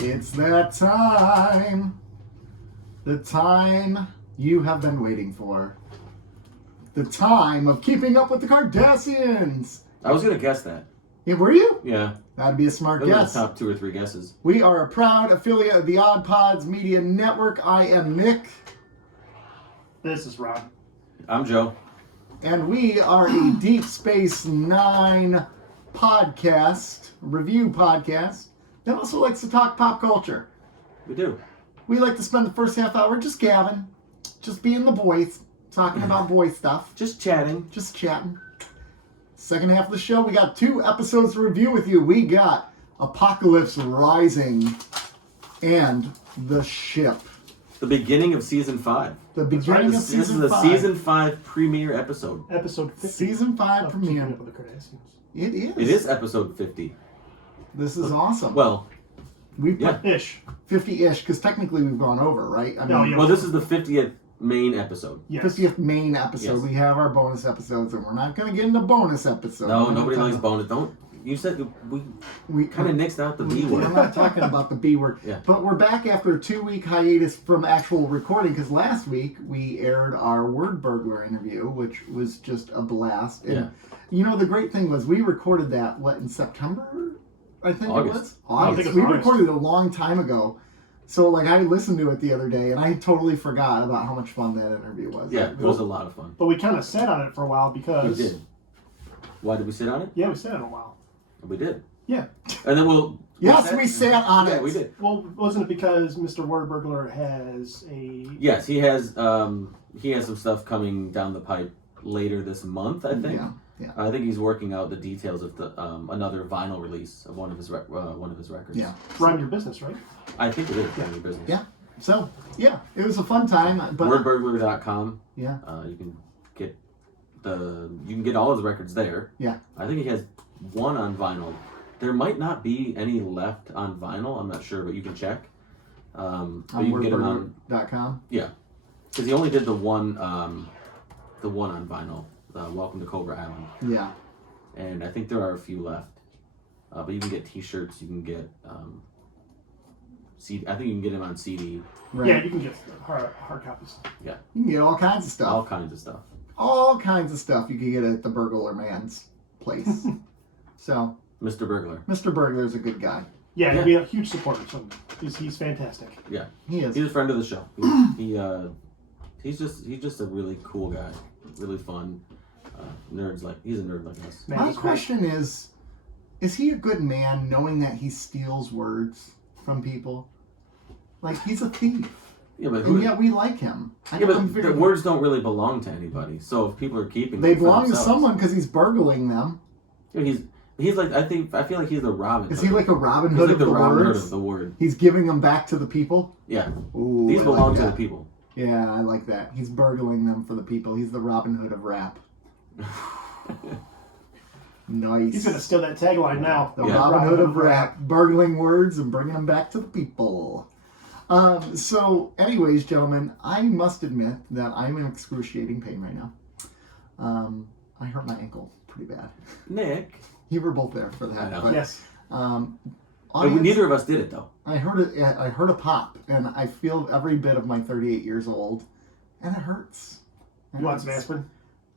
It's that time. The time you have been waiting for. The time of keeping up with the Cardassians. I was going to guess that. Yeah, were you? Yeah. That'd be a smart Those are guess. the top 2 or 3 guesses. We are a proud affiliate of the Odd Pods Media Network. I am Nick. This is Rob. I'm Joe. And we are a Deep Space Nine podcast, review podcast, that also likes to talk pop culture. We do. We like to spend the first half hour just gabbing, just being the boys, talking about boy stuff. Just chatting. Just chatting. Second half of the show, we got 2 episodes to review with you. We got Apocalypse Rising and The Ship. The beginning of Season 5. The beginning of Season 5. This is a Season 5 premiere episode. Episode 50. Season 5 of premiere. Keeping Up with the Cardassians. It is. It is episode 50. This is awesome. Well, we put Ish. 50-ish, because technically we've gone over, right? I No, yeah. well, this is the 50th main episode. Yes. 50th main episode. Yes. We have our bonus episodes, and we're not going to get into bonus episodes. No, We're nobody not likes talking- bonus. Don't. You said we We kind of nixed out the B I'm word. not talking about the B word. Yeah. But we're back after a 2-week hiatus from actual recording, because last week we aired our word burglar interview, which was just a blast. And, Yeah. you know, the great thing was we recorded that, in September? I think August. it was? I think August. it was We August. recorded it a long time ago. So, I listened to it the other day, and I totally forgot about how much fun that interview was. Yeah, it was a lot of fun. But we kind of sat on it for a while We because... did. Why did we sit on it? Yeah, we sat on it a while. We did. Yeah. And then we'll... Yes, we sat on Yeah, it. we did. Well, wasn't it because Mr. Word Burglar has a... Yes, he has some stuff coming down the pipe later this month, I think. Yeah. I think he's working out the details of the another vinyl release of one of his records. Yeah. Run your business, right? I think it is Run Your Business. Yeah. So, yeah, it was a fun time. But Wordburglar.com. Yeah. You can get all his records there. Yeah. I think he has one on vinyl. There might not be any left on vinyl. I'm not sure, but you can check. On But you can get them on. wordburglar.com. Yeah, because he only did the one on vinyl. Welcome to Cobra Island. Yeah. And I think there are a few left. But you can get T-shirts. You can get CD. I think you can get them on CD. Right. Yeah, you can get hard copies. Yeah, You can get all kinds of stuff. all kinds of stuff. All kinds of stuff you can get at the Burglar Man's place. So, Mr. Burglar. Mr. Burglar's a good guy. Yeah, Yeah. he'd be a huge supporter. So he's fantastic. Yeah, He is. he's a friend of the show. He's just a really cool guy. Really fun. He's a nerd like us. Man, My he's great. question is he a good man knowing that he steals words from people? He's a thief. Yeah, but And yet we like him. yeah, but the words don't really belong to anybody. So if people are keeping They them for belong to themselves- someone because he's burgling them. Yeah, he's like I feel like he's the Robin. Is Hood. he like a Robin He's Hood like of the the Robin Hood words? of the word. He's giving them back to the people? Yeah, Ooh, these I belong like to that. the people. Yeah, I like that. He's burgling them for the people. He's the Robin Hood of rap. Nice. He's going to steal that tagline now. The Yeah. Robin Hood of rap, burgling words and bringing them back to the people. So, anyways, gentlemen, I must admit that I'm in excruciating pain right now. I hurt my ankle pretty bad. Nick, You were both there for I that. know. But, Yes. audience, neither of us did it though. I heard a pop, and I feel every bit of my 38 years old, and it hurts. You want some aspirin?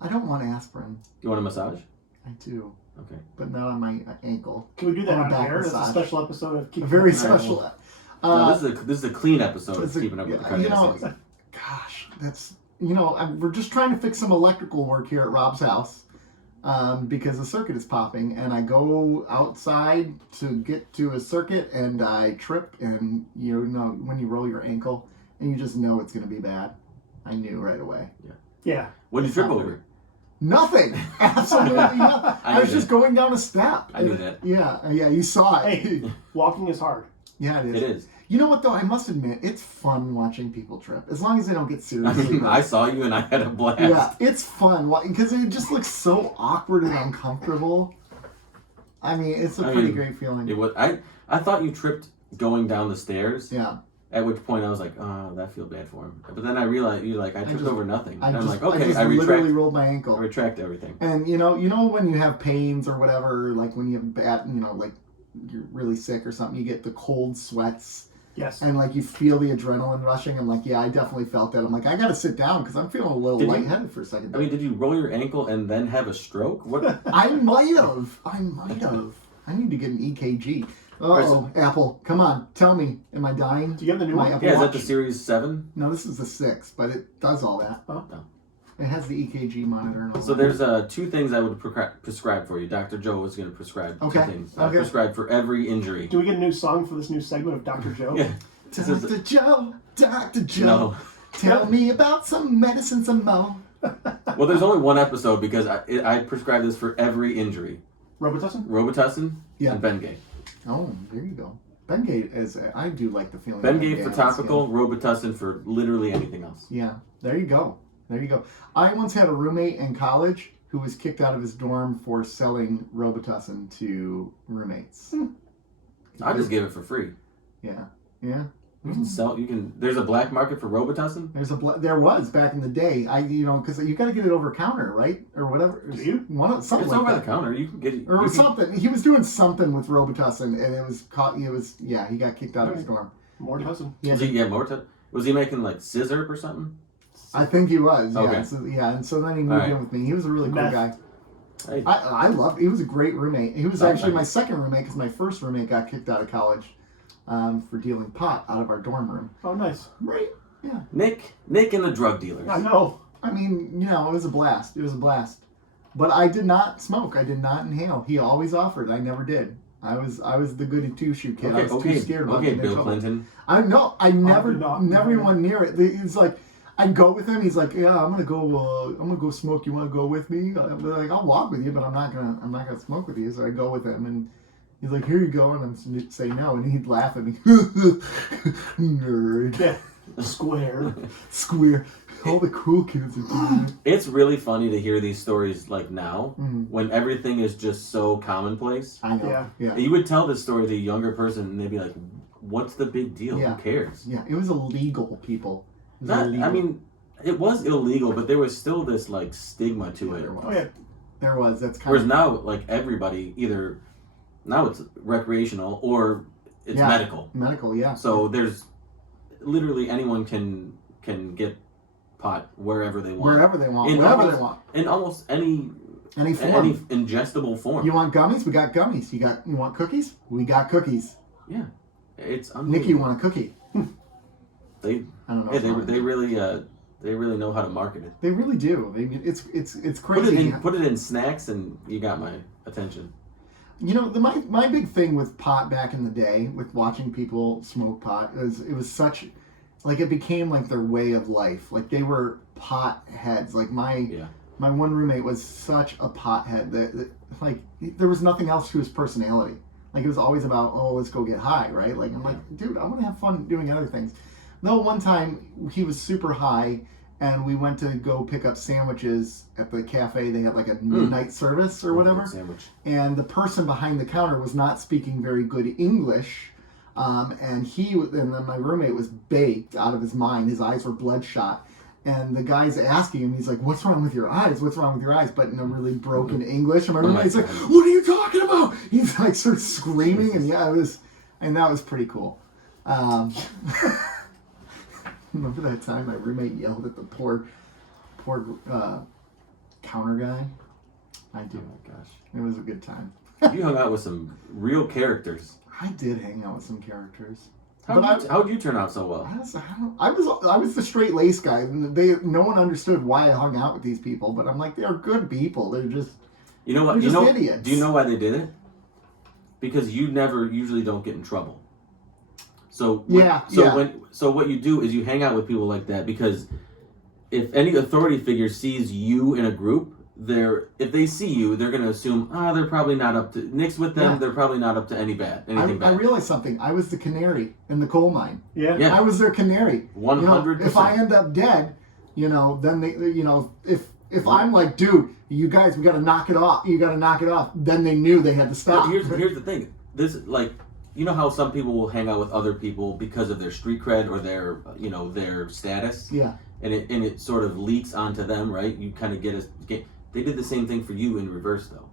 I don't want aspirin. You want a massage? I do, Okay. but not on my ankle. Can we do that Or a on back air? It's a massage. special episode of A Keeping very Up with the special. Cardassians. No, this is a clean episode of it's a- Keeping Up with the you know, Cardassians. gosh, that's we're just trying to fix some electrical work here at Rob's house because the circuit is popping, and I go outside to get to a circuit, and I trip, and when you roll your ankle, and you just know it's going to be bad. I knew right away. Yeah. What did you It's trip not over? Nothing. Absolutely nothing. I was knew just that. going down a step. I knew that. Yeah, you saw it. Hey, walking is hard. Yeah, it is. It is. You know what, though? I must admit, it's fun watching people trip. As long as they don't get I seriously mean, hurt. I saw you and I had a blast. Yeah, it's fun because it just looks so awkward and uncomfortable. I mean, it's a pretty great feeling. It was. I thought you tripped going down the stairs. Yeah. At which point I was like, oh, that feel bad for him. But then I realized I tripped just- over nothing. I And I'm just, like, okay, I just I literally rolled my I ankle. retract everything. And you know when you have pains or whatever, like when you have bad, like you're really sick or something, you get the cold sweats. Yes. And like you feel the adrenaline rushing. I'm like, yeah, I definitely felt that. I'm like, I got to sit down because I'm feeling a little lightheaded for a second. I mean, did you roll your ankle and then have a stroke? What? I might have. I need to get an EKG. Oh, Apple, come on, tell me, am I dying? Do you have the new one? Yeah, is that the Series 7? No, this is the 6, but it does all that. Oh. No. It has the EKG monitor and all So that. there's 2 things I would prescribe for you. Dr. Joe was going to prescribe 2 things. Okay. Prescribe for every injury. Do we get a new song for this new segment of Dr. Joe? Yeah. Dr. Joe, Dr. Joe, No. tell me about some medicine, some more. Well, there's only one episode because I prescribe this for every injury. Robitussin? Robitussin and Bengay. Oh, there you go. Bengay is, I do like the feeling. Bengay for topical, Robitussin for literally anything else. Yeah, there you go. There you go. I once had a roommate in college who was kicked out of his dorm for selling Robitussin to roommates. I just give it for free. Yeah. You can sell. There's a black market for Robitussin. There was back in the day. Because you got to get it over counter, right, or whatever. Do you? Something It's like over that. the counter. You can get it. Or something. He was doing something with Robitussin, and it was caught. He got kicked out of his dorm. More tussin. Was he making like scissor or something? I think he was. Okay. And so then he moved in with me. He was a really cool guy. Hey. I loved. He was a great roommate. He was Oh, actually my nice. second roommate because my first roommate got kicked out of college for dealing pot out of our dorm room. Oh, nice. Right. Yeah. Nick and the drug dealers. I know. I mean, it was a blast. It was a blast. But I did not smoke. I did not inhale. He always offered. I never did. I was the goody two-shoe kid. I was too scared about Okay, getting in Bill trouble. Clinton. I never not. went near it. He's like, I'd go with him. He's like, yeah, I'm gonna go smoke. You want to go with me? I'm like, I'll walk with you, but I'm not gonna smoke with you. So I go with him, and he's like, here you go, and I'm say no, and he'd laugh at me, nerd, Yeah. Square. square. All the cool kids are doing it. It's really funny to hear these stories like now, Mm. when everything is just so commonplace. I know. Yeah. You would tell this story to a younger person, and they'd be like, "What's the big deal? Yeah. Who cares?" Yeah. It was illegal, people. It was Not, illegal. I mean, it was illegal, but there was still this like stigma to it. There was. Oh, yeah. There was. That's kind Whereas of. now, like everybody, either now it's recreational or it's medical. Medical, yeah. So there's literally anyone can get pot wherever they want. Wherever they want. In Wherever almost- they want. In almost any Any any form. ingestible form. You want gummies? We got gummies. You want cookies? We got cookies. Yeah, it's Nikki, you want a cookie? They I don't know. yeah, they really know how to market it. They really do. It's Put it crazy. put it in snacks, and you got my attention. My big thing with pot back in the day, with watching people smoke pot, it was such, like it became like their way of life. Like they were pot heads. Like my one roommate was such a pot head that like there was nothing else to his personality. Like it was always about, oh, let's go get high, right? Like I'm like, dude, I want to have fun doing other things. No, one time he was super high, and we went to go pick up sandwiches at the cafe. They had like a midnight service or whatever. Sandwich. And the person behind the counter was not speaking very good English, and then my roommate was baked out of his mind. His eyes were bloodshot, and the guy's asking him, he's like, "What's wrong with your eyes? What's wrong with your eyes?" But in a really broken English, and my roommate's like, "What are you talking about?" He's like, starts screaming, and that was pretty cool. Remember that time my roommate yelled at the poor counter guy? I do. Oh my gosh. It was a good time. You hung out with some real characters. I did hang out with some characters. How'd you turn out so well? I was the straight lace guy. No one understood why I hung out with these people, but I'm like, they're good people. They're just You know what? they're just idiots. Do you know why they did it? Because you never usually don't get in trouble. So what you do is you hang out with people like that, because if any authority figure sees you in a group, if they see you, they're going to assume, they're probably not up to, Nick's with them, they're probably not up to anything bad. I realized something. I was the canary in the coal mine. Yeah. I was their canary. 100%. If I end up dead, then they, if I'm like, dude, you guys, we got to knock it off. You got to knock it off. Then they knew they had to stop. Here's the thing. This you know how some people will hang out with other people because of their street cred or their status. Yeah. And it sort of leaks onto them, right? You kind of get. They did the same thing for you in reverse, though.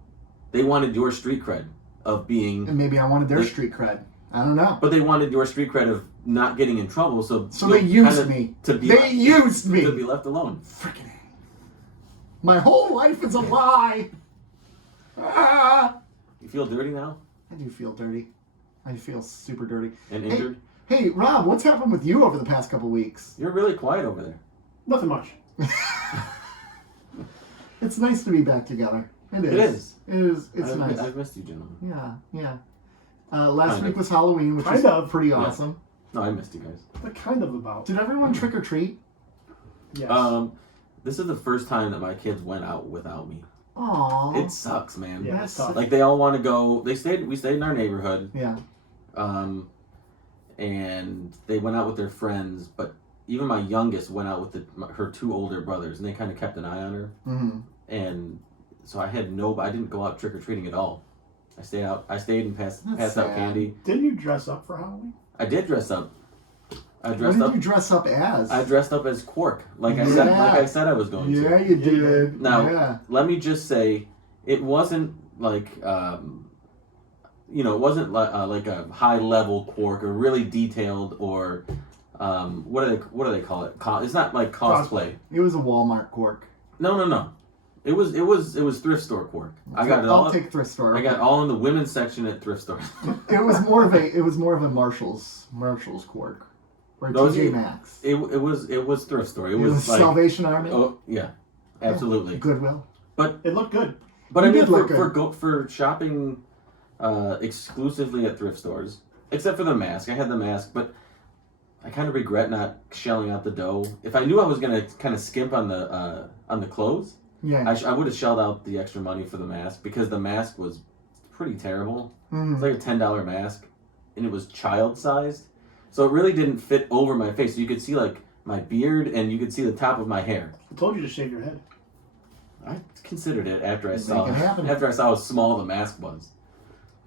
They wanted your street cred of being. And maybe I wanted their street cred. I don't know. But they wanted your street cred of not getting in trouble, so they used me. They used me to be left alone. Freaking! My whole life is a lie. You feel dirty now? I do feel dirty. I feel super dirty. And injured? Hey, Rob, what's happened with you over the past couple weeks? You're really quiet over there. Nothing much. It's nice to be back together. It is. It's nice. I've missed you, gentlemen. Yeah. Last week was Halloween, which was pretty awesome. No, I missed you guys. What kind of about? Did everyone trick or treat? Yes. This is the first time that my kids went out without me. Aww. It sucks, man. Yeah, it's tough. Like they all want to go. We stayed in our neighborhood. Yeah. And they went out with their friends, but even my youngest went out with her two older brothers, and they kind of kept an eye on her. Mm-hmm. And so I didn't go out trick or treating at all. I stayed and passed out candy. Didn't you dress up for Halloween? I did dress up. What did you dress up as? I dressed up as Quark, like I said I was going to. Yeah, you did. Now, let me just say, it wasn't like, it wasn't like a high level Quark or really detailed or, what do they call it? It's not like cosplay. It was a Walmart Quark. No. It was thrift store Quark. I got it all. I'll take thrift store. I got all in the women's section at thrift stores. It was more of a Marshall's Quark. Or TJ Maxx. It was thrift store. It was like Salvation Army. Oh yeah, absolutely. Goodwill. But it looked good. But I mean, for shopping exclusively at thrift stores, except for the mask. I had the mask, but I kind of regret not shelling out the dough. If I knew I was gonna kind of skimp on the clothes, I would have shelled out the extra money for the mask because the mask was pretty terrible. Mm. It's like a $10 mask, and it was child-sized. So it really didn't fit over my face. So you could see like my beard and you could see the top of my hair. I told you to shave your head. I considered it after I saw how small the mask was.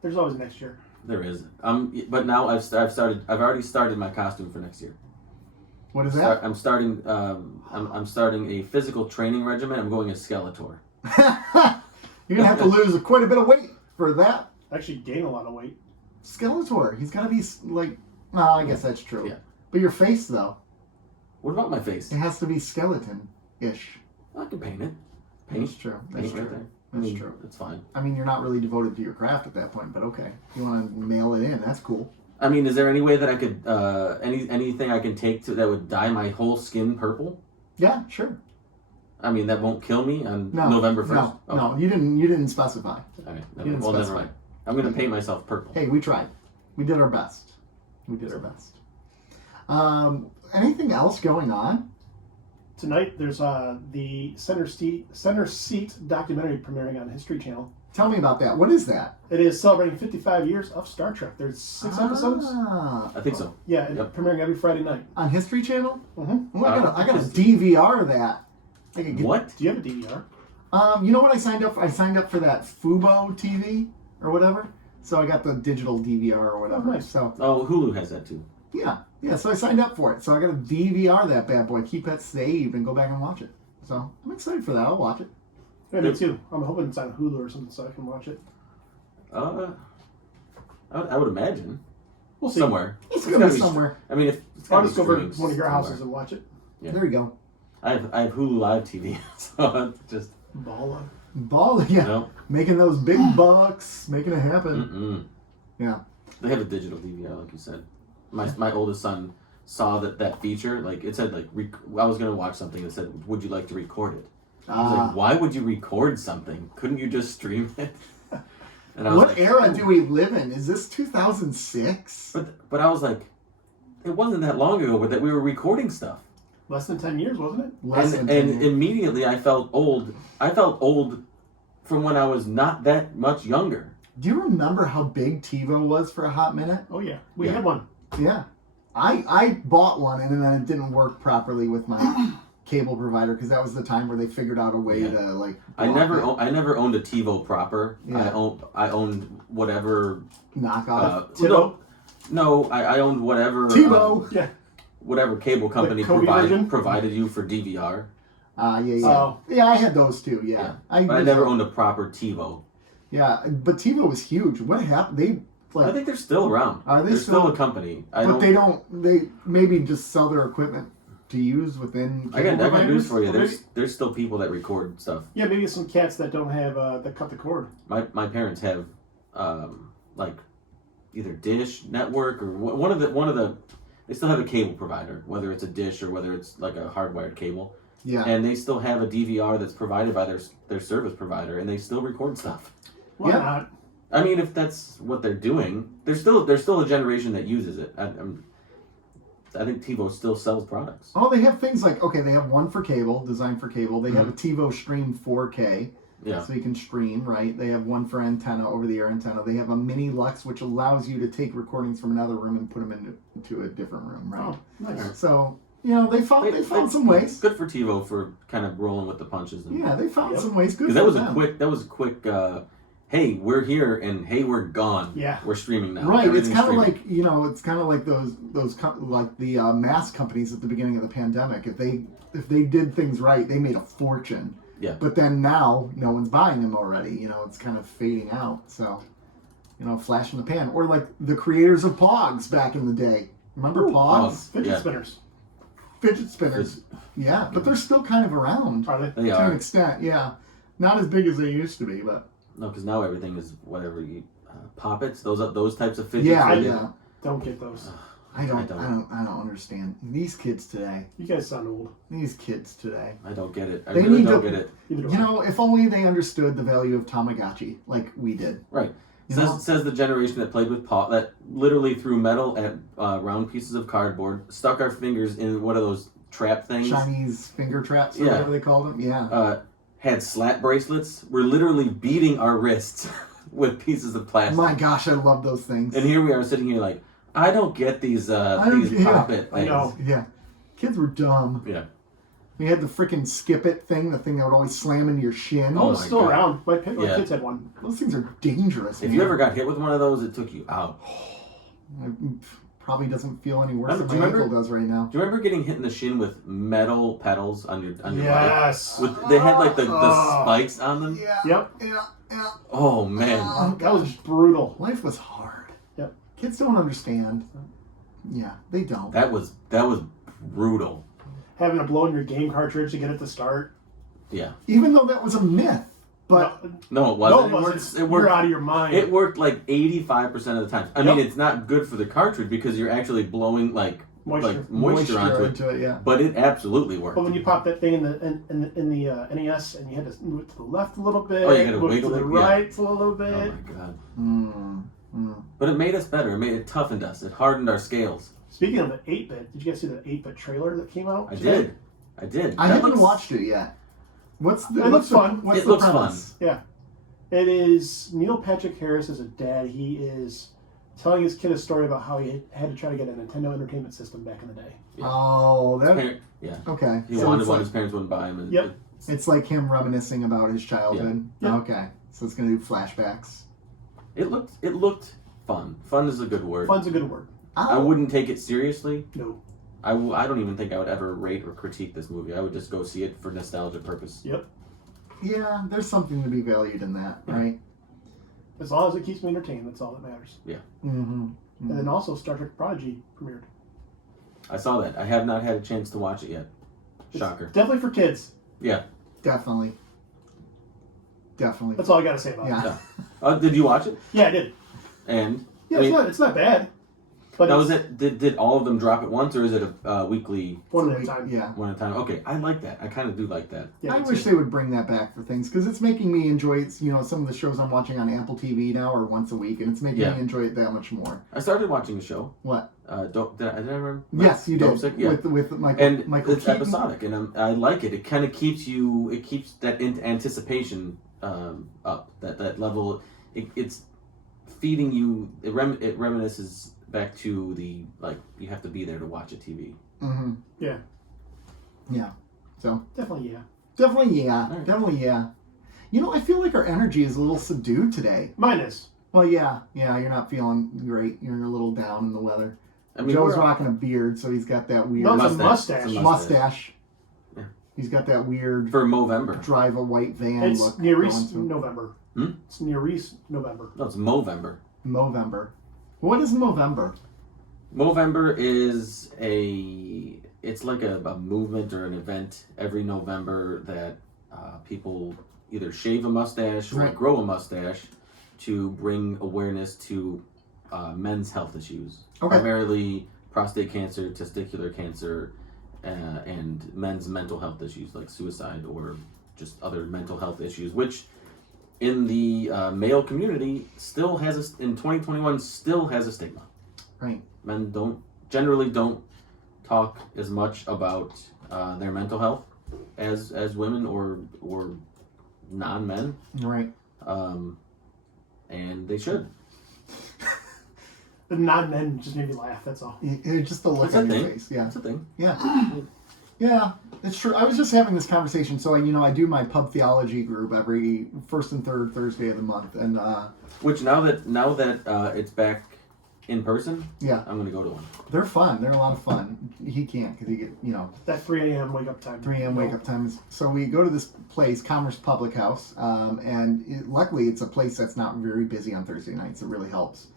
There's always next year. There is. But now I've already started my costume for next year. What is that? I'm starting I'm starting a physical training regimen. I'm going as Skeletor. You're gonna have to lose quite a bit of weight for that. Actually gain a lot of weight. Skeletor. He's gotta be like. Well, I guess that's true. Yeah. But your face, though. What about my face? It has to be skeleton-ish. I can paint it. That's true. That's true. That's true. It's fine. I mean, you're not really devoted to your craft at that point, but okay. You want to mail it in? That's cool. I mean, is there any way that I could anything I can take that would dye my whole skin purple? Yeah, sure. I mean, that won't kill me on November 1st. No, you didn't specify. Okay, never mind. I'm gonna paint myself purple. Hey, we tried. We did our best. Anything else going on? Tonight, there's the Center Seat documentary premiering on History Channel. Tell me about that. What is that? It is celebrating 55 years of Star Trek. There's 6 episodes. I think so. Yeah, premiering every Friday night. On History Channel? Mm-hmm. Oh, I got a DVR of that. What? Do you have a DVR? You know what I signed up for? I signed up for that Fubo TV or whatever. So I got the digital DVR or whatever. Oh, nice. So Hulu has that too. Yeah. So I signed up for it. So I got to DVR that bad boy, keep that saved, and go back and watch it. So I'm excited for that. I'll watch it. Yeah, me too. I'm hoping it's on Hulu or something so I can watch it. I would imagine. We'll see. Somewhere. It's gonna be somewhere. I mean, if I'll just go over to one of your houses and watch it. Yeah. There you go. I have Hulu Live TV, so just Ball, yeah. No. Making those big bucks, making it happen. Mm-mm. Yeah. They have a digital DVR, like you said. My oldest son saw that feature. Like it said, I was gonna watch something that said, "Would you like to record it?" I was like, "Why would you record something? Couldn't you just stream it?" And I was what era do we live in? Is this 2006? But I was like, it wasn't that long ago that we were recording stuff. Less than 10 years, wasn't it? And immediately I felt old. I felt old from when I was not that much younger. Do you remember how big Tivo was for a hot minute? Oh yeah, we had one. Yeah, I bought one and then it didn't work properly with my cable provider because that was the time where they figured out a way to like. I never owned a Tivo proper. Yeah. I owned whatever knockoff. Tivo. No, I owned whatever. Tivo. Yeah. Whatever cable company provided you for DVR. Yeah. Yeah, I had those too. Yeah. But I never owned a proper Tivo. Yeah, but Tivo was huge. What happened? I think they're still around. Are they They're still a company? They maybe just sell their equipment to use within. I got news for you. There's still people that record stuff. Yeah, maybe some cats that don't have that cut the cord. My parents have like either Dish Network or one of the. They still have a cable provider, whether it's a Dish or whether it's like a hardwired cable. Yeah. And they still have a DVR that's provided by their service provider, and they still record stuff. Why not? I mean, if that's what they're doing, there's still a generation that uses it. I think Tivo still sells products. Oh, they have things like, they have one for cable, designed for cable. They have a Tivo Stream 4K, so you can stream, right? They have one for antenna, over-the-air antenna. They have a Mini Lux, which allows you to take recordings from another room and put them into a different room, right? Oh, nice. So, they found some ways. Good for Tivo for kind of rolling with the punches. Yeah, they found some ways. Good. Because that was a quick. Hey, we're here, and hey, we're gone. Yeah, we're streaming now. Right. It's kind of like it's kind of like those like the mask companies at the beginning of the pandemic. If they did things right, they made a fortune. Yeah. But then now no one's buying them already. It's kind of fading out. So, flash in the pan. Or like the creators of Pogs back in the day. Remember Pogs? Fidget spinners. Fidget spinners. Yeah, but they're still kind of around. Are they? They to are. an extent. Yeah, not as big as they used to be, but. No, because now everything is whatever you poppets. Those types of fidgets. Yeah. Don't get those. I don't understand these kids today. You guys sound old. These kids today. I don't get it. I They really need don't to- get it. If only they understood the value of Tamagotchi like we did. Right. Says the generation that played with that literally threw metal at round pieces of cardboard, stuck our fingers in one of those trap things. Chinese finger traps or whatever they called them. Yeah. Had slap bracelets. We're literally beating our wrists with pieces of plastic. My gosh, I love those things. And here we are sitting here like, I don't get these poppet things. I know. Yeah. Kids were dumb. Yeah. We had the freaking skip it thing, the thing that would always slam into your shin. Oh, my it's still God. around. My kids had one. Those things are dangerous. If you ever got hit with one of those, it took you out. It probably doesn't feel any worse Do than you my remember- ankle does right now. Do you remember getting hit in the shin with metal pedals on your bike? Yes. They had like the spikes on them. Yeah. Yep. Yeah. Oh man. That was brutal. Life was hard. Yep. Kids don't understand. Yeah, they don't. That was brutal. Having to blow in your game cartridge to get it to start. Yeah. Even though that was a myth. But No, it No, wasn't. it wasn't. It worked. You're out of your mind. It worked like 85% of the time. I mean, it's not good for the cartridge because you're actually blowing like moisture onto it. Yeah. But it absolutely worked. But when you pop that thing in the NES and you had to move it to the left a little bit, Oh, you gotta move it to wiggle the it? Yeah. right a little bit. Oh my god. But it made us better. It toughened us. It hardened our scales. Speaking of the 8-bit, did you guys see the 8-bit trailer that came out? I today? did. I haven't watched it yet. What's the? It looks fun. What's It the looks premise? Yeah. It is Neil Patrick Harris as a dad. He is telling his kid a story about how he had to try to get a Nintendo Entertainment System back in the day. Yeah. Oh, that. Yeah. Okay. He So wanted it's one. like, His parents wouldn't buy him. And Yep. it's like him reminiscing about his childhood. Yeah. Okay. So it's gonna do flashbacks. It looked fun. Fun is a good word. Fun's a good word. I wouldn't take it seriously. No. I don't even think I would ever rate or critique this movie. I would just go see it for nostalgia purpose. Yep. Yeah, there's something to be valued in that, right? As long as it keeps me entertained, that's all that matters. Yeah. Mm-hmm. And then also Star Trek Prodigy premiered. I saw that. I have not had a chance to watch it yet. Shocker. It's definitely for kids. Yeah. Definitely. That's all I got to say about it. Yeah. Did you watch it? Yeah, I did. And Yeah, I mean, it's not bad. But now it's is it did all of them drop at once or is it a weekly one at a time. Yeah. one at a time? Okay, I like that. I kind of do like that. Yeah, I me wish too. they would bring that back for things because it's making me enjoy some of the shows I'm watching on Apple TV now are once a week and it's making me enjoy it that much more. I started watching a show. What? Did I remember? Yes, you did. Sick? Yeah. With Michael. And Michael it's Keaton. episodic, and I like it. It kind of keeps that anticipation up. That level. It's feeding you. It reminisces back to the you have to be there to watch a TV. Mm-hmm. Yeah. Yeah. So Definitely, yeah. definitely, yeah. Right. Definitely, yeah. I feel like our energy is a little subdued today. Mine is. Well, yeah. You're not feeling great. You're a little down in the weather. I mean, Joe's rocking a beard, so he's got that weird No, it's a mustache. It's a mustache. Yeah. He's got that weird for Movember. drive a white van It's look. near going to him. November. It's near Reese, November. No, it's Movember. Movember. What is Movember? Movember is it's like a movement or an event every November that people either shave a mustache or grow a mustache to bring awareness to men's health issues. Okay. Primarily prostate cancer, testicular cancer, and men's mental health issues like suicide or just other mental health issues, which in the male community still has in 2021 still has a stigma. Right. Men generally don't talk as much about their mental health as women or non-men. Right. And they should. The non-men just made me laugh, that's all. It's just the look on your face. Yeah. That's a thing. Yeah. Yeah, it's true. I was just having this conversation. So I do my pub theology group every first and third Thursday of the month, and which now that it's back in person, yeah, I'm gonna go to one. They're fun. They're a lot of fun. He can't because he get that 3 a.m. wake up time. 3 a.m. wake up times. So we go to this place, Commerce Public House, and luckily it's a place that's not very busy on Thursday nights. It really helps.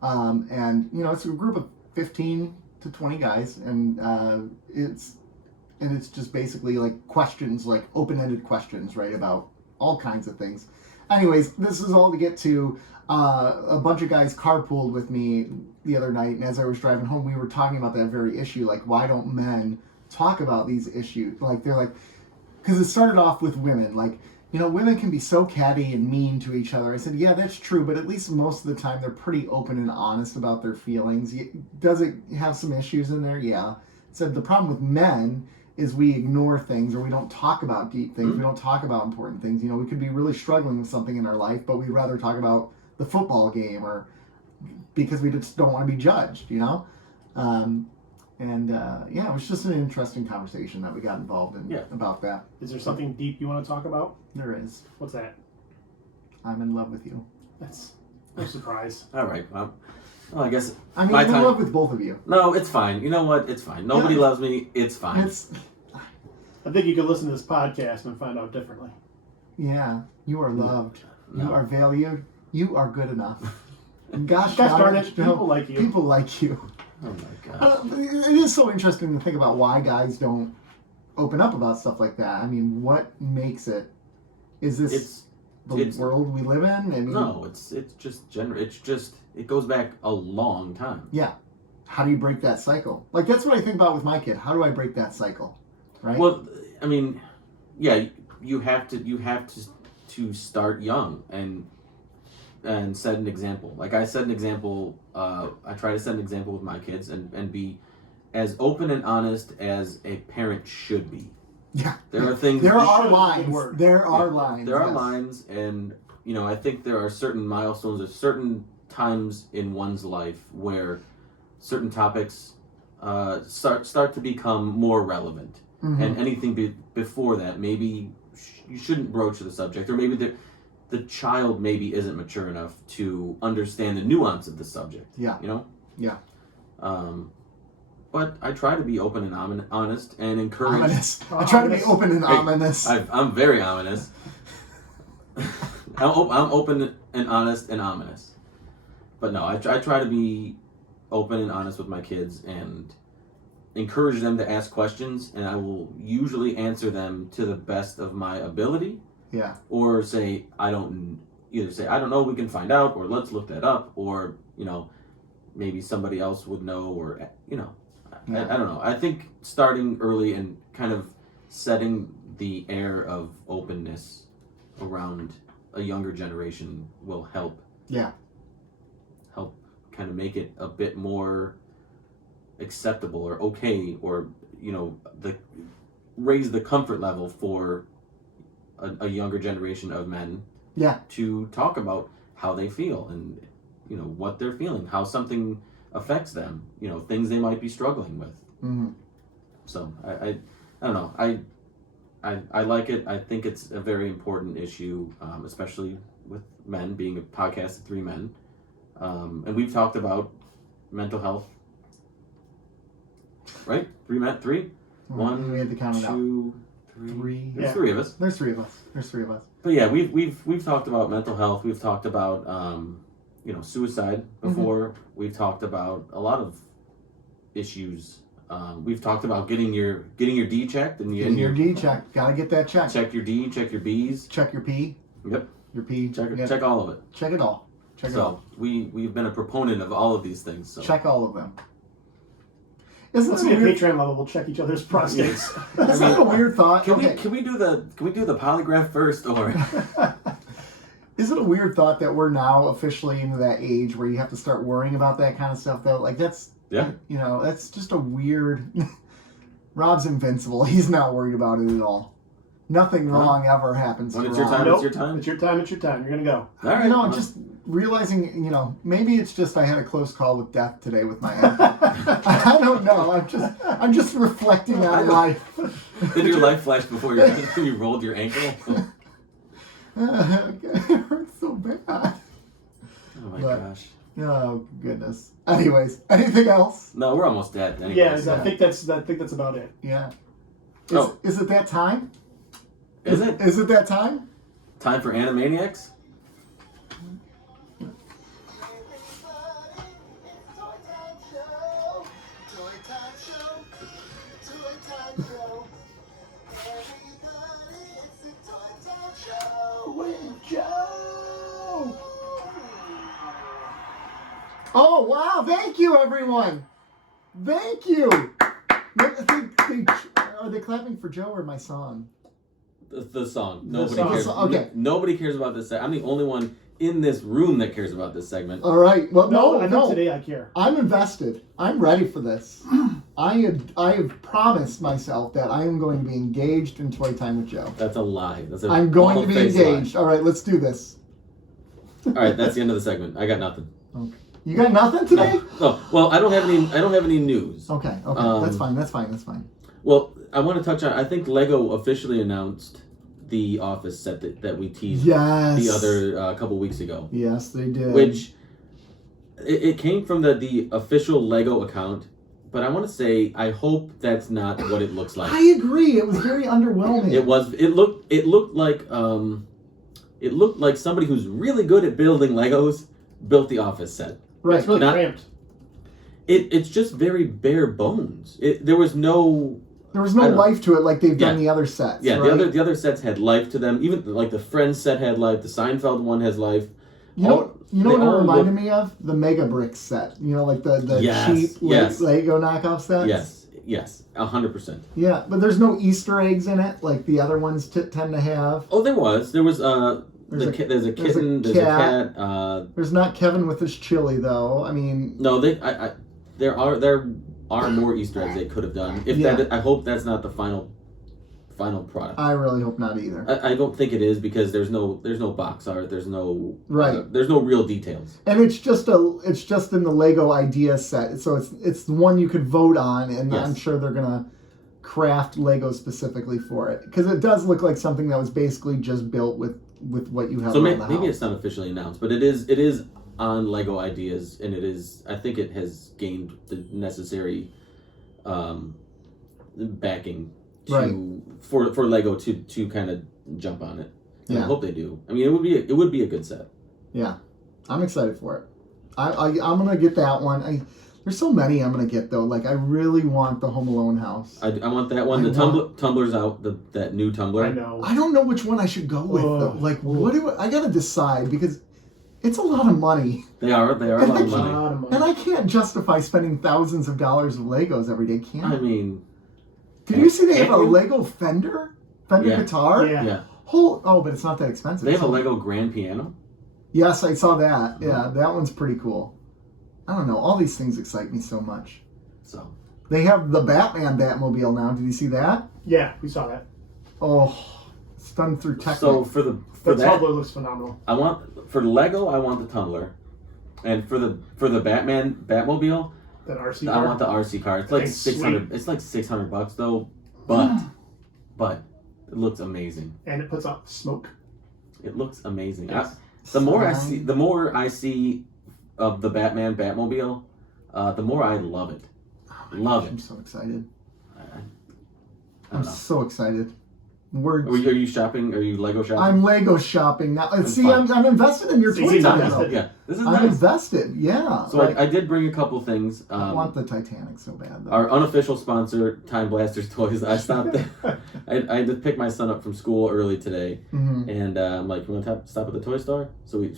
And it's a group of 15 to 20 guys, and it's just basically like questions, like open-ended questions, right, about all kinds of things. Anyways, this is all to get to a bunch of guys carpooled with me the other night, and as I was driving home, we were talking about that very issue, like why don't men talk about these issues? Like they're like, because it started off with women, like, women can be so catty and mean to each other. I said, yeah, that's true, but at least most of the time they're pretty open and honest about their feelings. Does it have some issues in there? Yeah. I said the problem with men is we ignore things, or we don't talk about deep things. We don't talk about important things. We could be really struggling with something in our life, but we'd rather talk about the football game, or because we just don't want to be judged, it was just an interesting conversation that we got involved in about that. Is there something deep you want to talk about? There is. What's that? I'm in love with you. That's no surprise. All right. Well, I guess I'm in love with both of you. No, it's fine. You know what? It's fine. Nobody loves me. It's fine. I think you could listen to this podcast and find out differently. Yeah, you are loved. No. You are valued. You are good enough. Gosh darn it, people like you. People like you. Oh my gosh. It is so interesting to think about why guys don't open up about stuff like that. I mean, what makes it? Is this the world we live in? I mean, no, it's just it goes back a long time. Yeah. How do you break that cycle? Like, that's what I think about with my kid. How do I break that cycle? Right? Well, I mean, yeah, you have to start young and set an example. Like I set an example, I try to set an example with my kids and be as open and honest as a parent should be. Yeah. There are things. There are lines. There are lines. There are lines, and I think there are certain milestones or certain times in one's life where certain topics start to become more relevant, and anything before that, maybe you shouldn't broach the subject, or maybe the child maybe isn't mature enough to understand the nuance of the subject. Yeah. Yeah. But I try to be open and honest and encourage. Ominous. I try to be open and ominous. I'm very ominous. I'm open and honest and ominous. But no, I try to be open and honest with my kids and encourage them to ask questions, and I will usually answer them to the best of my ability. Yeah. Or say I don't know, we can find out, or let's look that up, or maybe somebody else would know, or I don't know. I think starting early and kind of setting the air of openness around a younger generation will help. Yeah. Help kind of make it a bit more acceptable or okay, or raise the comfort level for a younger generation of men. Yeah. To talk about how they feel and what they're feeling, how something affects them, things they might be struggling with. Mm-hmm. So I don't know. I like it. I think it's a very important issue, especially with men, being a podcast of three men. And we've talked about mental health, right? Three men, three? One. We had to count it out. 2, 3. There's three of us. There's three of us. But yeah, we've talked about mental health. We've talked about suicide before. Mm-hmm. We've talked about a lot of issues. We've talked about getting your D checked and your D checked. Gotta get that checked. Check your D. Check your B's. Check your P. Yep. Your P. Check all of it. Check it all. Check it all. We've been a proponent of all of these things. So. Check all of them. Let's get a Patreon level. We'll check each other's prostates. Isn't that a weird thought? Can we do the polygraph first, or is it a weird thought that we're now officially into that age where you have to start worrying about that kind of stuff? Though, like that's that's just a weird. Rob's invincible. He's not worried about it at all. Nothing wrong ever happens. When to it's Rob. your time, nope. it's your time. It's your time. It's your time. You're gonna go. All right. Just realizing, maybe it's just I had a close call with death today with my ankle. I don't know. I'm just reflecting on life. Did your life flash before you rolled your ankle? It hurts so bad. Oh my gosh. Oh goodness. Anyways, anything else? No, we're almost dead. Anyways, I think that's about it. Yeah. Is it that time? Is it? Is it that time? Time for Animaniacs? Oh wow! Thank you, everyone. Thank you. Are they clapping for Joe or my song? The song. Nobody cares. Okay. Nobody cares about this. I'm the only one in this room that cares about this segment. All right. Well, no. Today I care. I'm invested. I'm ready for this. I have promised myself that I am going to be engaged in Toy Time with Joe. That's a lie. I'm going to be engaged. Lie. All right. Let's do this. All right. That's the end of the segment. I got nothing. Okay. You got nothing today? Oh, well, I don't have any news. Okay. That's fine. Well, I want to touch on. I think Lego officially announced the Office set that we teased the other couple weeks ago. Yes, they did. Which it came from the official Lego account, but I want to say I hope that's not what it looks like. I agree. It was very underwhelming. It looked like somebody who's really good at building Legos built the Office set. Right. It's really cramped. It's just very bare bones. There was no life to it like they've done the other sets. Yeah, right? the other sets had life to them. Even like the Friends set had life. The Seinfeld one has life. You know what it reminded me of? The Mega Bricks set. Like the cheap Lego knockoff sets? Yes, 100%. Yeah, but there's no Easter eggs in it like the other ones tend to have. Oh, there was. There's a kitten, there's a cat. There's not Kevin with his chili though. I mean, no, there are more Easter eggs they could have done. I hope that's not the final product. I really hope not either. I don't think it is because there's no box art. There's no there's no real details. And it's just in the Lego idea set. So it's the one you could vote on, and yes. I'm sure they're gonna craft Lego specifically for it because it does look like something that was basically just built with what you have. So around the maybe house. it's not officially announced, but it is on Lego Ideas, and it is. I think it has gained the necessary backing for Lego to kind of jump on it. And I hope they do. I mean, it would be a good set. Yeah, I'm excited for it. I'm gonna get that one. There's so many I'm gonna get though. Like I really want the Home Alone house. I want that one. Tumblr's out. That new tumbler. I know. I don't know which one I should go with though. Like I gotta decide because it's a lot of money. They are a lot of money. And I can't justify spending thousands of dollars of Legos every day, can I? I mean, did you see they have a Lego Fender guitar? Yeah. But it's not that expensive. They have a Lego grand piano. Yes, I saw that. Yeah, that one's pretty cool. I don't know. All these things excite me so much. So they have the Batman Batmobile now. Did you see that? Yeah, we saw that. Oh, it's done through Technic. So for the tumbler looks phenomenal. For Lego, I want the tumbler, and for the Batman Batmobile, that RC car? I want the RC car. It's like $600. It's like $600 though, but it looks amazing. And it puts out smoke. It looks amazing. Yes. The more I see of the Batman Batmobile, the more I love it. I'm so excited. I'm so excited. Are you shopping? Are you Lego shopping? I'm Lego shopping now. See, I'm invested in your toys. Yeah, this is nice. I'm invested. Yeah. So I did bring a couple things. I want the Titanic so bad. Though. Our unofficial sponsor, Time Blasters Toys. I stopped there. I had to pick my son up from school early today, and I'm like, "You want to stop at the toy store?" So we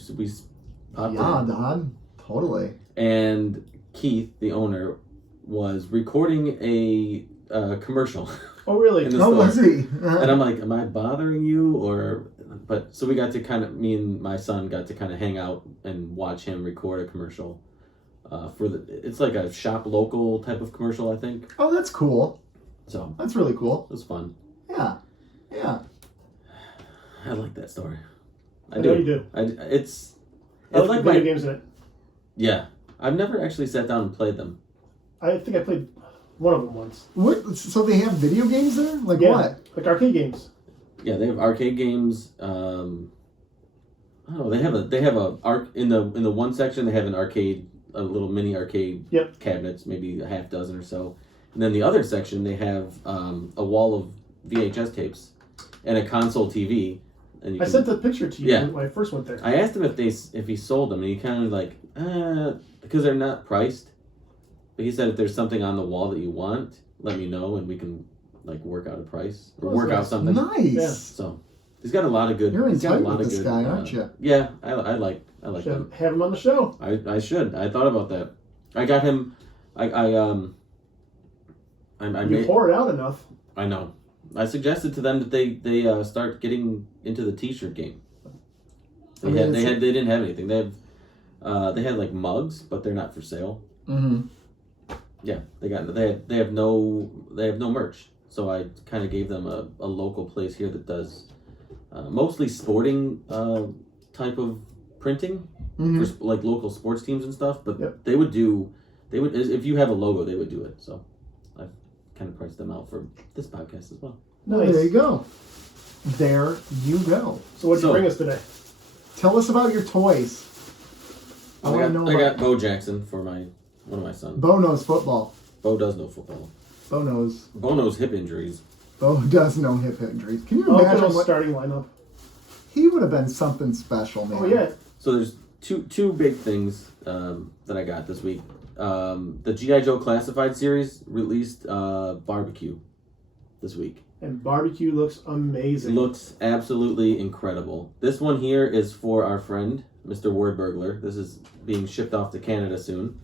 popped in. Yeah, Dad. Totally. And Keith, the owner, was recording a commercial. Oh, really? In the store. Was he? And I'm like, am I bothering you? But so we got to me and my son got to kind of hang out and watch him record a commercial. It's like a shop local type of commercial, I think. Oh, that's cool. So that's really cool. It was fun. Yeah. I like that story. I know you do. It's like video games in it. Yeah, I've never actually sat down and played them. I think I played one of them once. What? So they have video games there? Like what? Like arcade games. Yeah, they have arcade games. I don't know. They have in the one section. They have an arcade, a little mini arcade cabinets, maybe a half dozen or so. And then the other section, they have a wall of VHS tapes and a console TV. And I sent the picture to you when I first went there. I asked him if he sold them, and he kind of like because they're not priced. But he said if there's something on the wall that you want, let me know, and we can like work out a price or work out something. Nice. Yeah. So he's got a lot of good. You're in touch with this guy, aren't you? Yeah, I like him. Have him on the show. I should. I thought about that. I got him. I you pour it out enough. I know. I suggested to them that they start getting into the T-shirt game. They didn't have anything. They had like mugs, but they're not for sale. Mm-hmm. Yeah, they have no merch. So I kind of gave them a local place here that does mostly sporting type of printing for like local sports teams and stuff. But they would if you have a logo, they would do it. So I've kind of priced them out for this podcast as well. Nice. There you go. There you go. So what'd you bring us today? Tell us about your toys. I got Bo Jackson for one of my sons. Bo knows football. Bo does know football. Bo knows hip injuries. Bo does know hip injuries. Can you imagine what starting lineup? He would have been something special, man. Oh yeah. So there's two big things that I got this week. The G.I. Joe Classified series released barbecue this week. And barbecue looks amazing. Looks absolutely incredible. This one here is for our friend, Mr. Wordburglar. This is being shipped off to Canada soon.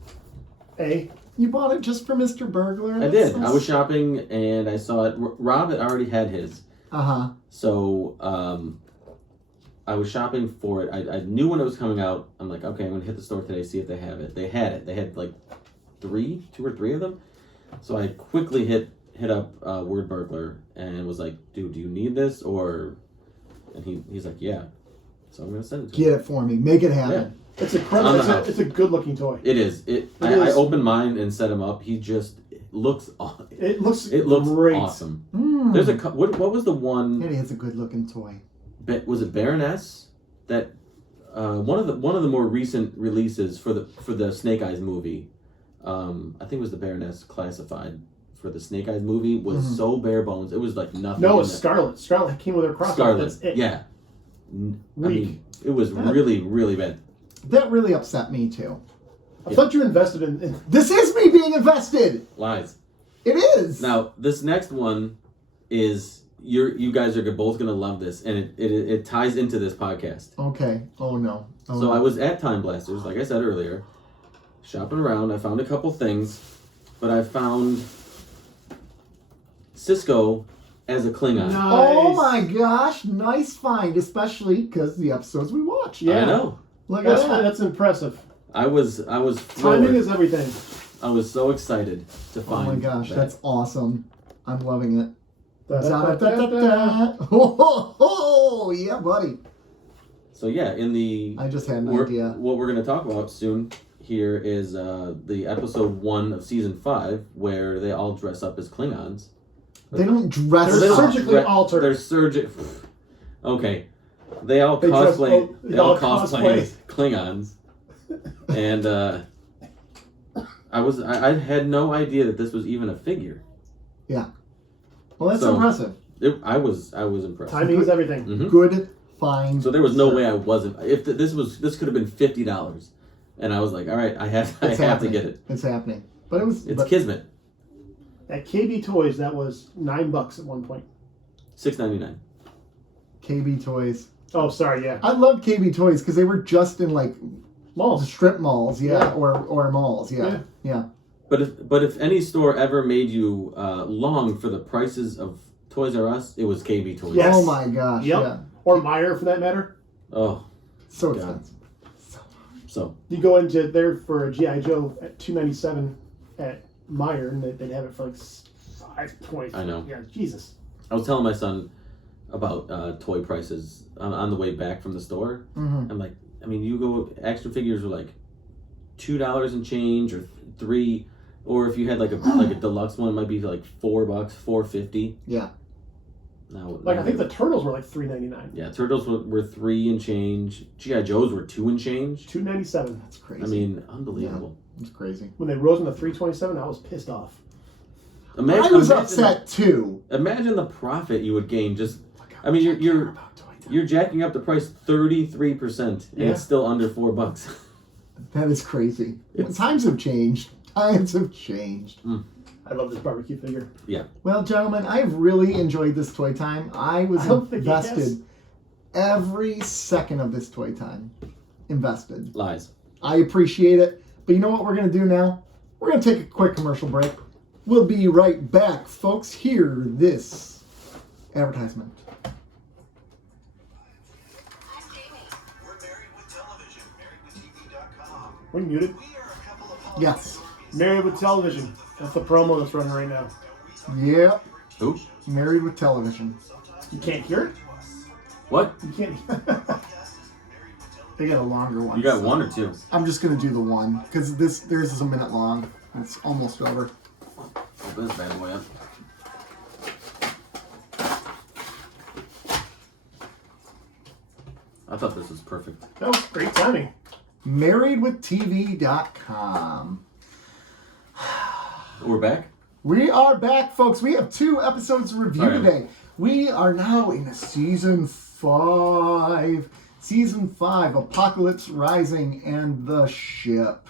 Hey. You bought it just for Mr. Burglar? I did. I was shopping and I saw it. Rob had already had his. Uh-huh. So I was shopping for it. I knew when it was coming out. I'm like, okay, I'm going to hit the store today, see if they have it. They had it. They had like two or three of them. So I quickly hit up Wordburglar and was like, dude, do you need this? And he's like, yeah. So I'm going to send it to him. Get it for me. Make it happen. Yeah. It's incredible. It's a good looking toy. It is. I opened mine and set him up. He just looks awesome. It looks great. Awesome. There's what was the one? It is a good looking toy. Was it Baroness? That one of the more recent releases for the Snake Eyes movie. I think it was the Baroness Classified for the Snake Eyes movie was so bare bones. It was like nothing. No, it's Scarlet. Scarlet came with her crossover. Scarlet. That's it. Yeah. I mean, it was really, really bad. That really upset me too. I thought you invested in... This is me being invested! Lies. It is! Now, this next one is... You guys are both going to love this, and it ties into this podcast. Okay. Oh, no. I was at Time Blasters, like I said earlier, shopping around. I found a couple things, but I found Sisko as a Klingon. Nice. Oh my gosh, nice find, especially because the episodes we watched. Yeah. I know. Look at that. That's impressive. I was Timing is everything. I was so excited to find. Oh my gosh, that's awesome. I'm loving it. Da-da-da-da-da. Oh, yeah, buddy. So yeah, I just had an idea. What we're going to talk about soon here is the episode 1 of season 5, where they all dress up as Klingons. They don't dress They're up. surgically altered. They're okay. They all cosplay. They all cosplay as Klingons, and I had no idea that this was even a figure. Yeah. Well, that's impressive. I was impressed. Timing is everything. Mm-hmm. Good find. So there was no way I wasn't. If this could have been $50, and I was like, all right, I have to get it. It's happening. But it's kismet. At KB Toys, that was $9 at one point. $6.99. KB Toys. Oh, sorry, yeah. I loved KB Toys because they were just in like Malls. strip malls, or malls, yeah. But if any store ever made you long for the prices of Toys R Us, it was KB Toys. Yes. Oh my gosh, Yep. yeah. Or Meijer, for that matter. Oh, So God. expensive. So You go into there for a G.I. Joe at $2.97 at Meijer, and they'd have it for like $5.20. I know. Yeah, Jesus. I was telling my son about toy prices on the way back from the store. Mm-hmm. I'm like, I mean, you go, action figures were like $2 and change or $3, or if you had like a deluxe one, it might be like $4, $4.50. Yeah. Now, I think the Turtles were like $3.99. Yeah, Turtles were $3 and change. G.I. Joes were $2 and change. $2.97. That's crazy. I mean, unbelievable. It's crazy. When they rose into $3.27, I was pissed off. I was upset too. Imagine the profit you would gain. I mean, you're jacking up the price 33%, and it's still under $4. That is crazy. Times have changed. Times have changed. I love this barbecue figure. Yeah. Well, gentlemen, I've really enjoyed this toy time. I was invested every second of this toy time. Invested. Lies. I appreciate it. But you know what we're going to do now? We're going to take a quick commercial break. We'll be right back, folks. Hear this advertisement. We're muted. Yes. Married with Television. That's the promo that's running right now. Yep. Who? Married with Television. You can't hear it? What? You can't. They got a longer one. You got one or two? I'm just going to do the one because theirs is a minute long. It's almost over. Open this bad boy up. I thought this was perfect. That was great timing. MarriedWithTV.com. We're back? We are back, folks. We have 2 episodes to review today. We are now in season 5. Season 5, Apocalypse Rising and the Ship.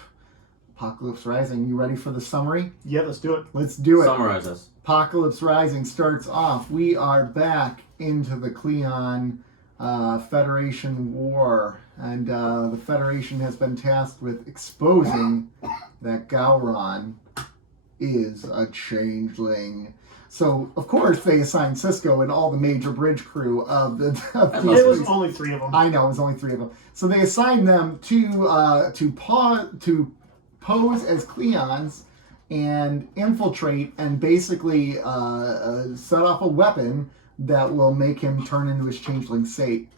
Apocalypse Rising, you ready for the summary? Yeah, let's do it. Let's do it. Summarize us. Apocalypse Rising starts off. We are back into the Cleon Federation War. And the Federation has been tasked with exposing that Gowron is a changeling. So, of course, they assigned Sisko and all the major bridge crew of the... It was only 3 of them. I know, it was only 3 of them. So they assigned them to pose as Cleons and infiltrate and basically set off a weapon that will make him turn into his changeling state.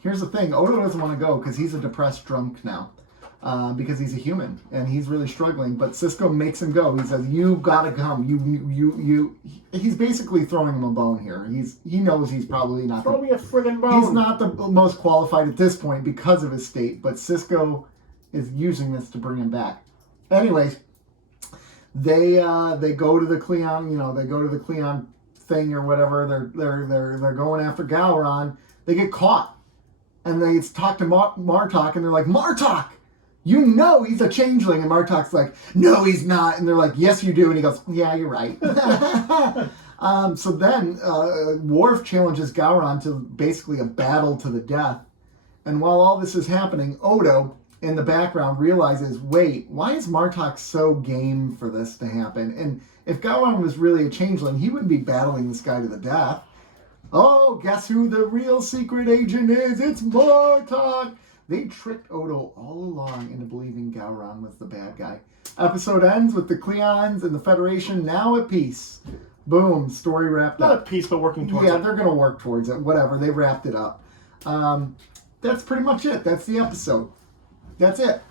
Here's the thing, Odo doesn't want to go because he's a depressed drunk now. Because he's a human and he's really struggling, but Sisko makes him go. He says, "You gotta come." He's basically throwing him a bone here. He knows he's probably not. Throw me a friggin' bone. He's not the most qualified at this point because of his state, but Sisko is using this to bring him back. Anyways, they go to the Cleon. They go to the Cleon thing or whatever. They're going after Gowron. They get caught, and they talk to Martok, and they're like, "Martok, you know he's a changeling." And Martok's like, "No, he's not." And they're like, "Yes, you do." And he goes, "Yeah, you're right." So then Worf challenges Gowron to basically a battle to the death. And while all this is happening, Odo, in the background, realizes, wait, why is Martok so game for this to happen? And if Gowron was really a changeling, he wouldn't be battling this guy to the death. Oh, guess who the real secret agent is? It's Martok! They tricked Odo all along into believing Gowron was the bad guy. Episode ends with the Cleons and the Federation now at peace. Boom, story wrapped Not up. at peace, but working towards Yeah, it. they're going to work towards it. Whatever, they wrapped it up. That's pretty much it. That's the episode. That's it.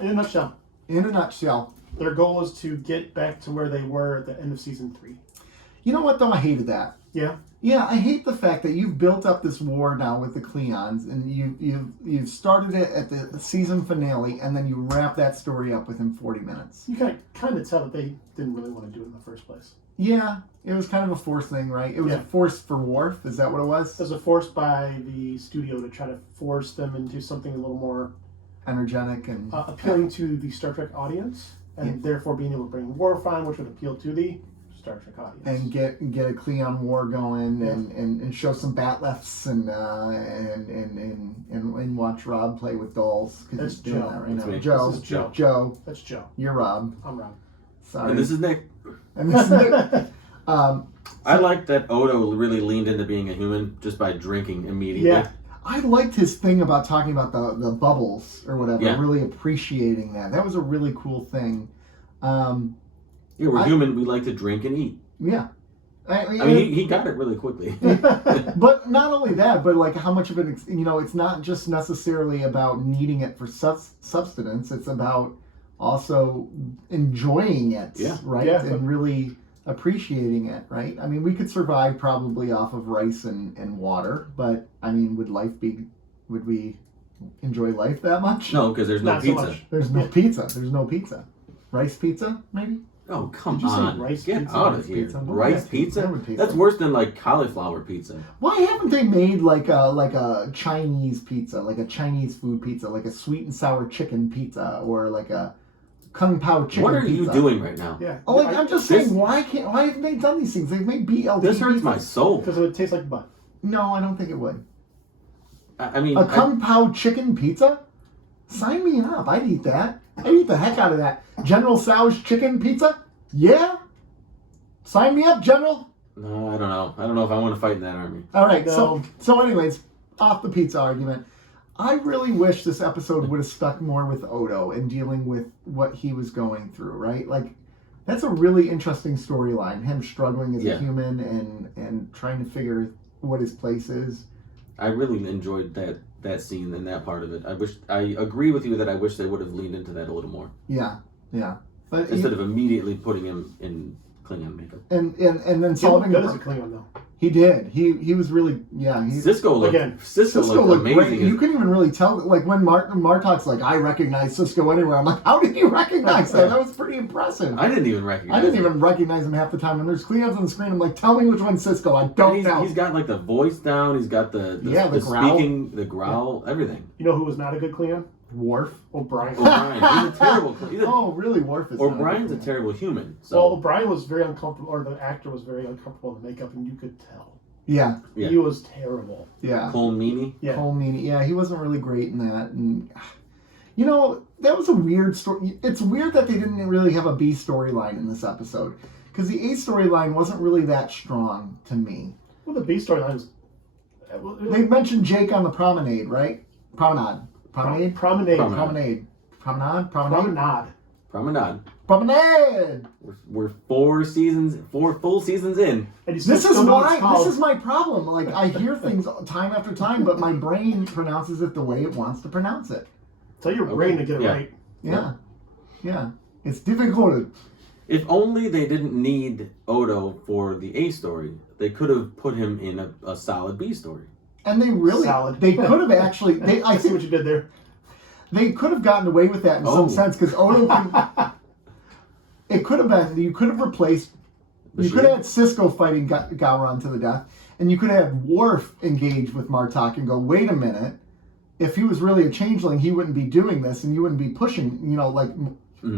In a nutshell, In a nutshell. their goal is to get back to where they were at the end of season 3. You know what, though? I hated that. Yeah. Yeah, I hate the fact that you've built up this war now with the Cleons, and you've started it at the season finale, and then you wrap that story up within 40 minutes. You kind of tell that they didn't really want to do it in the first place. Yeah, it was kind of a forced thing, right? It was a force for Worf. Is that what it was? It was a force by the studio to try to force them into something a little more energetic and appealing to the Star Trek audience, and therefore being able to bring Worf on, which would appeal to the Star Trek audience, and get a Klingon war going, and show some bat lefts and watch Rob play with dolls, because he's doing that right now. Me. Joe. This is Joe. Joe. That's Joe. You're Rob. I'm Rob. Sorry. And this is Nick. I like that Odo really leaned into being a human just by drinking immediately. Yeah. I liked his thing about talking about the bubbles or whatever, really appreciating that. That was a really cool thing. Yeah, we're human. We like to drink and eat. Yeah. I mean, he got it really quickly. But not only that, but like how much of it, it's not just necessarily about needing it for substance. It's about also enjoying it, right? Yeah. And really appreciating it, right? I mean, we could survive probably off of rice and water, but I mean, would we enjoy life that much? No, because there's no Not so pizza. much. There's no pizza. There's no pizza. Rice pizza, maybe? Oh, come Did you say on. rice Get pizza? out Rice of here. pizza? Rice pizza? Pizza? That's worse than like cauliflower pizza. Why haven't they made like a Chinese pizza, like a Chinese food pizza, like a sweet and sour chicken pizza, or like a Kung Pao chicken pizza? What are you doing right now? Yeah. Oh, like, I'm just saying, why haven't they done these things? They've made BLT. This hurts my soul. Because it would taste like butt. No, I don't think it would. I mean, A Kung Pao chicken pizza? Sign me up. I'd eat that. I'd eat the heck out of that. General Tso's chicken pizza? Yeah? Sign me up, General. no, I don't know. I don't know if I want to fight in that army. All right, No. so anyways, off the pizza argument. I really wish this episode would have stuck more with Odo and dealing with what he was going through, right? Like, that's a really interesting storyline. Him struggling as a human and trying to figure what his place is. I really enjoyed that scene and that part of it. I agree with you that I wish they would have leaned into that a little more. Yeah. But instead of immediately putting him in Klingon makeup. And then solving Good as a Klingon, though. He did. He was really Cisco looked looked amazing. great. You couldn't even really tell. Like when Martok's like, I recognize Sisko anywhere. I'm like, how did you recognize that? That was pretty impressive. I didn't even recognize. I didn't even recognize him half the time. And there's Cleons on the screen. I'm like, tell me which one's Sisko. I don't know. He's got like the voice down. He's got the growl. speaking, the growl, everything. You know who was not a good Klingon? Worf. O'Brien. O'Brien. He's a terrible. Oh, really? Worf is. O'Brien's a terrible human. So. Well, O'Brien was very uncomfortable, or the actor was very uncomfortable in the makeup, and you could tell. Yeah. He was terrible. Yeah. Cole Meany. Yeah. Cole Meany. Yeah, he wasn't really great in that. And, that was a weird story. It's weird that they didn't really have a B storyline in this episode. Because the A storyline wasn't really that strong to me. Well, the B storyline was... They mentioned Jake on the promenade, right? Promenade. We're 4 full seasons in. And this is my problem. Like, I hear things time after time, but my brain pronounces it the way it wants to pronounce it. Tell your brain to get it right. Yeah. It's difficult. If only they didn't need Odo for the A story, they could have put him in a solid B story. And they really, they could have actually. I see what you did there. They could have gotten away with that in some sense because Odo. It could have been. You could have replaced. You could have had Sisko fighting Gowron to the death, and you could have had Worf engage with Martok and go, "Wait a minute! If he was really a changeling, he wouldn't be doing this, and you wouldn't be pushing.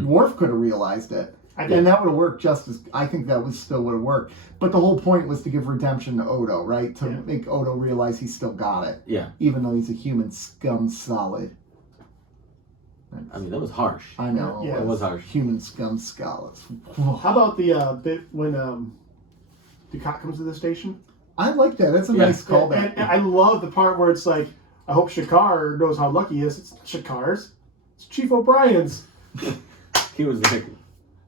Worf could have realized it." And that would have worked just as... I think that still would have worked. But the whole point was to give redemption to Odo, right? To make Odo realize he still got it. Yeah. Even though he's a human scum solid. I mean, that was harsh. I know. Yeah, it was harsh. Human scum scholars. How about the bit when Ducat comes to the station? I like that. That's a nice callback. And I love the part where it's like, I hope Shakar knows how lucky he is. It's not Shakar's. It's Chief O'Brien's. He was like...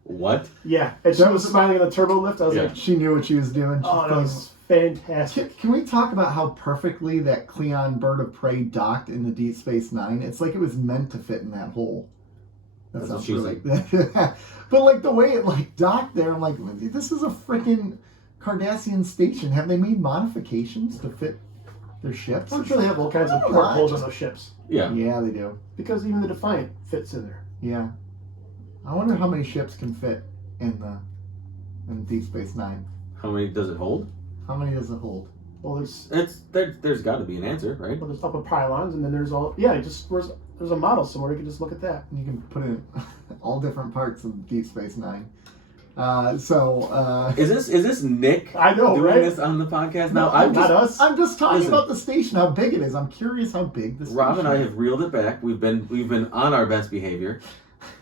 What? Yeah, and she was smiling on the turbo lift. I was like, she knew what she was doing. Oh, that was fantastic. Can we talk about how perfectly that Cleon bird of prey docked in the Deep Space Nine? It's like it was meant to fit in that hole. That sounds really. But like the way it like docked there, I'm like, this is a freaking Cardassian station, have they made modifications to fit their ships? I'm sure they have all kinds of portholes on those ships. Yeah. Yeah, they do. Because even the Defiant fits in there. Yeah. I wonder how many ships can fit in Deep Space Nine. How many does it hold? How many does it hold? Well, There's got to be an answer, right? there's upper pylons, and then there's all... Yeah, there's a model somewhere. You can just look at that. You can put in all different parts of Deep Space Nine. Is this Nick I know, doing right? this on the podcast now? Not us. I'm just talking Listen. about the station, how big it is. I'm curious how big the station Rob and I is. have reeled it back. We've been on our best behavior,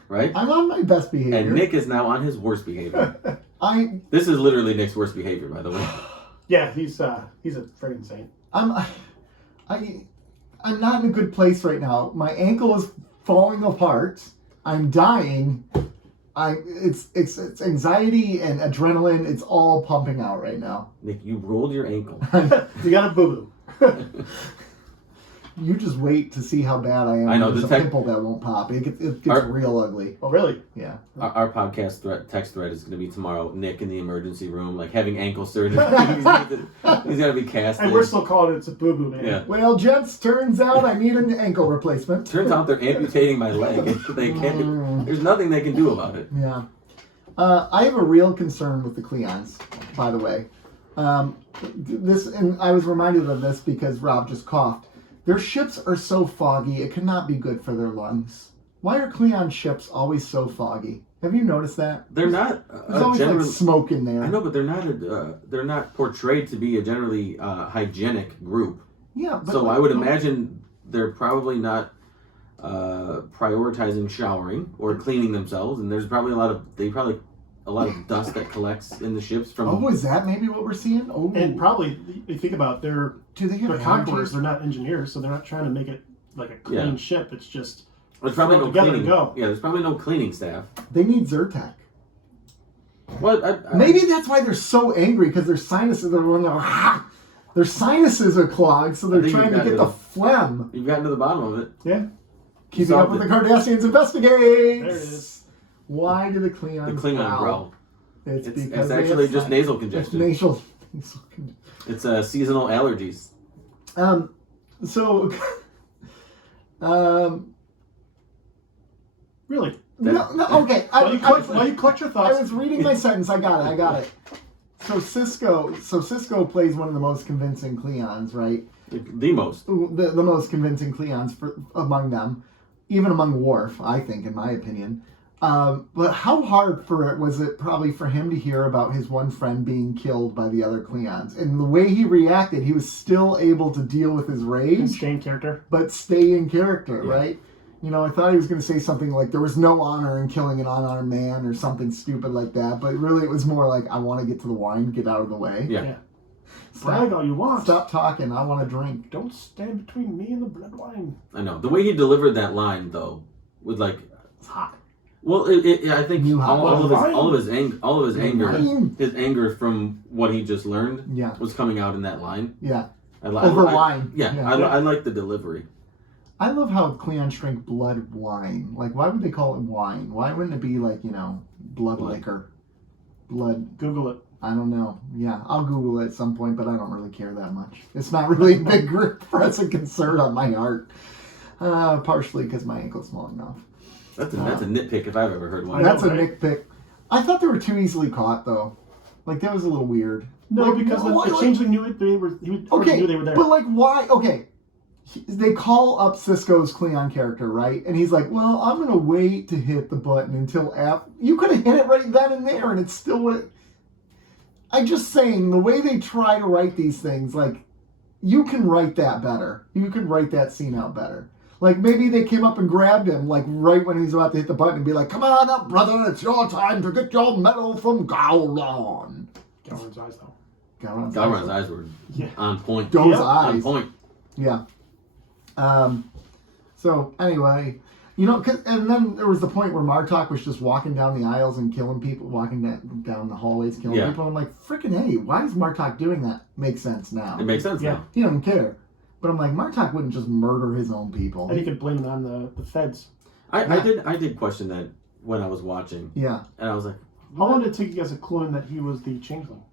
right? I'm on my best behavior. And Nick is now on his worst behavior. This is literally Nick's worst behavior, by the way. Yeah, he's a friggin' saint. I'm not in a good place right now. My ankle is falling apart. I'm dying. It's anxiety and adrenaline. It's all pumping out right now. Nick, you rolled your ankle. You got a boo-boo. You just wait to see how bad I am. I know, There's the a pimple that won't pop. It gets real ugly. Oh, really? Yeah. Our podcast text thread is going to be tomorrow. Nick in the emergency room, like having ankle surgery. He's got to be cast. And we're still calling it a boo-boo, man. Yeah. Well, gents, turns out I need an ankle replacement. Turns out they're amputating my leg. They can't. There's nothing they can do about it. Yeah. I have a real concern with the Cleons, by the way. And I was reminded of this because Rob just coughed. Their ships are so foggy, it cannot be good for their lungs. Why are Cleon ships always so foggy? Have you noticed that? They're not. There's always like smoke in there. I know, but they're not portrayed to be a generally hygienic group. Yeah. But So I would imagine they're probably not prioritizing showering or cleaning themselves, and there's probably a lot of dust that collects in the ships from. Oh, is that maybe what we're seeing? Oh, And probably, you think about it, do they have they're conquerors, allergies? they're not engineers, so they're not trying to make it like a clean ship. It's just There's probably throw it no together cleaning. and go. Yeah, there's probably no cleaning staff. They need Zyrtec. Well, Maybe that's why they're so angry, because their sinuses are running. Their sinuses are clogged, so they're think trying you've to get got the phlegm. You've gotten to the bottom of it. Yeah. Keeping up with the Cardassians investigates. There it is. Why do the Klingons The Klingon growl. It's because It's they actually have just sin- nasal It's congestion. nasal. It's seasonal allergies. So, Really? no, okay. While you collect your I thoughts. was reading my sentence. I got it. So Sisko plays one of the most convincing Cleons, right? The most. The most convincing Cleons among them, even among Worf, I think, in my opinion. But how hard was it probably for him to hear about his one friend being killed by the other Cleons? And the way he reacted, he was still able to deal with his rage, Constrained character. but stay in character, Yeah. right? You know, I thought he was going to say something like there was no honor in killing an unarmed man or something stupid like that. But really it was more like, I want to get to the wine, get out of the way. Yeah. Yeah. Brag all you want. Stop talking, I want to drink. Don't stand between me and the blood wine. I know. The way he delivered that line, though, with like, It's hot. well, I think You all of his anger, Wine. his anger from what he just learned, Yeah. was coming out in that line. Yeah. Over wine. Yeah, Yeah. I like the delivery. I love how Cleons drink blood wine. Like, why would they call it wine? Why wouldn't it be like, blood liquor? Blood. Google it. I don't know. Yeah, I'll Google it at some point, but I don't really care that much. It's not really a big pressing concern on my heart. Partially because my ankle's small enough. That's a nitpick if I've ever heard one. That's a right? nitpick. I thought they were too easily caught, though. Like, that was a little weird. No, Like, because the changeling knew it. He Okay, knew they were there. but like, why? Okay, they call up Sisko's Klingon character, right? And he's like, "Well, I'm gonna wait to hit the button until after." You could have hit it right then and there, and it still would. I'm just saying, the way they try to write these things, like, you can write that better. You can write that scene out better. Like, maybe they came up and grabbed him, like, right when he's about to hit the button and be like, "Come on up, brother, it's your time to get your medal from Gowron." Gowron's eyes, though. Gowron's eyes were on point. Those Yeah, eyes. On point. Yeah. So, anyway, and then there was the point where Martok was just walking down the aisles and killing people, walking down the hallways, killing people. I'm like, freaking hey, why is Martok doing that? Makes sense now. It makes sense now. He doesn't care. But I'm like, Martok wouldn't just murder his own people. And he could blame it on the feds. I did question that when I was watching. Yeah. And I was like, How long did it take you guys to clue in that he was the changeling?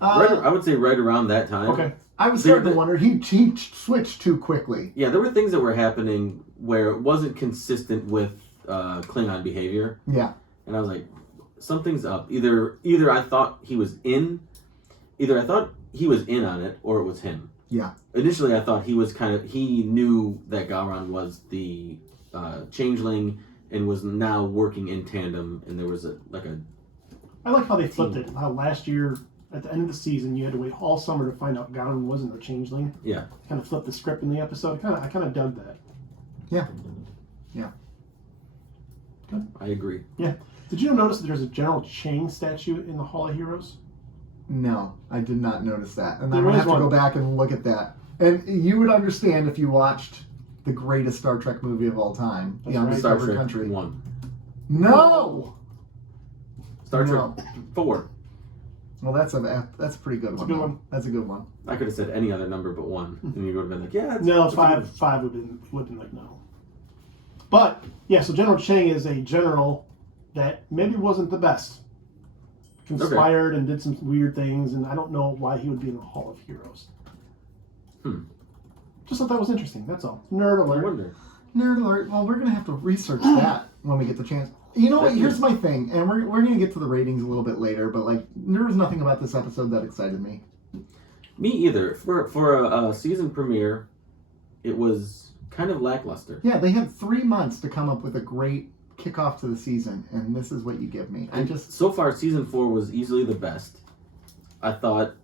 I would say right around that time. Okay. I was starting to wonder, he switched too quickly. Yeah, there were things that were happening where it wasn't consistent with Klingon behavior. Yeah. And I was like, something's up. Either I thought he was in on it, or it was him. Yeah. Initially, I thought he knew that Gowron was the changeling and was now working in tandem, and there was a I like how they flipped it. How last year, at the end of the season, you had to wait all summer to find out Gowron wasn't a changeling. Yeah. Kind of flipped the script in the episode. I kind of dug that. Yeah. Yeah. Good. I agree. Yeah. Did you notice that there's a General Chang statue in the Hall of Heroes? No, I did not notice that. And There I'm going to is have to one. go back and look at that. And you would understand if you watched the greatest Star Trek movie of all time, That's The right. Undiscovered Star Trek Country. 1. No! Star Trek No. 4. Well, that's a pretty good That's a one. good though. one. That's a good one. I could have said any other number but 1, and you would have been like, yeah. No, it's a good five would have been like no. But yeah, so General Chang is a general that maybe wasn't the best. Conspired and did some weird things, and I don't know why he would be in the Hall of Heroes. Just thought that was interesting. That's all. Nerd one. I alert. wonder. Nerd alert. Well, we're going to have to research that when we get the chance. You know what? Here's my thing, and we're going to get to the ratings a little bit later, but like, there was nothing about this episode that excited me. Me either. For a season premiere, it was kind of lackluster. Yeah, they had 3 months to come up with a great kickoff to the season, and this is what you give me. So far, season 4 was easily the best. I thought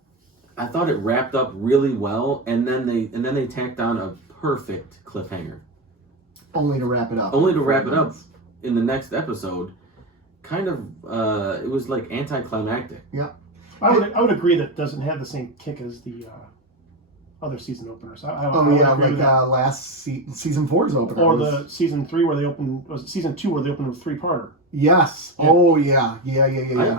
it wrapped up really well, and then they tacked on a perfect cliffhanger. Only to wrap it up. Only to wrap it up in the next episode. Kind of, it was like anticlimactic. Yeah. I would agree that it doesn't have the same kick as the other season openers. I Oh would yeah, agree with that. last season 4's opener. Or was- the season 3 where they opened, was it season 2 where they opened with 3-parter? Yes. Yeah. Oh yeah. Yeah.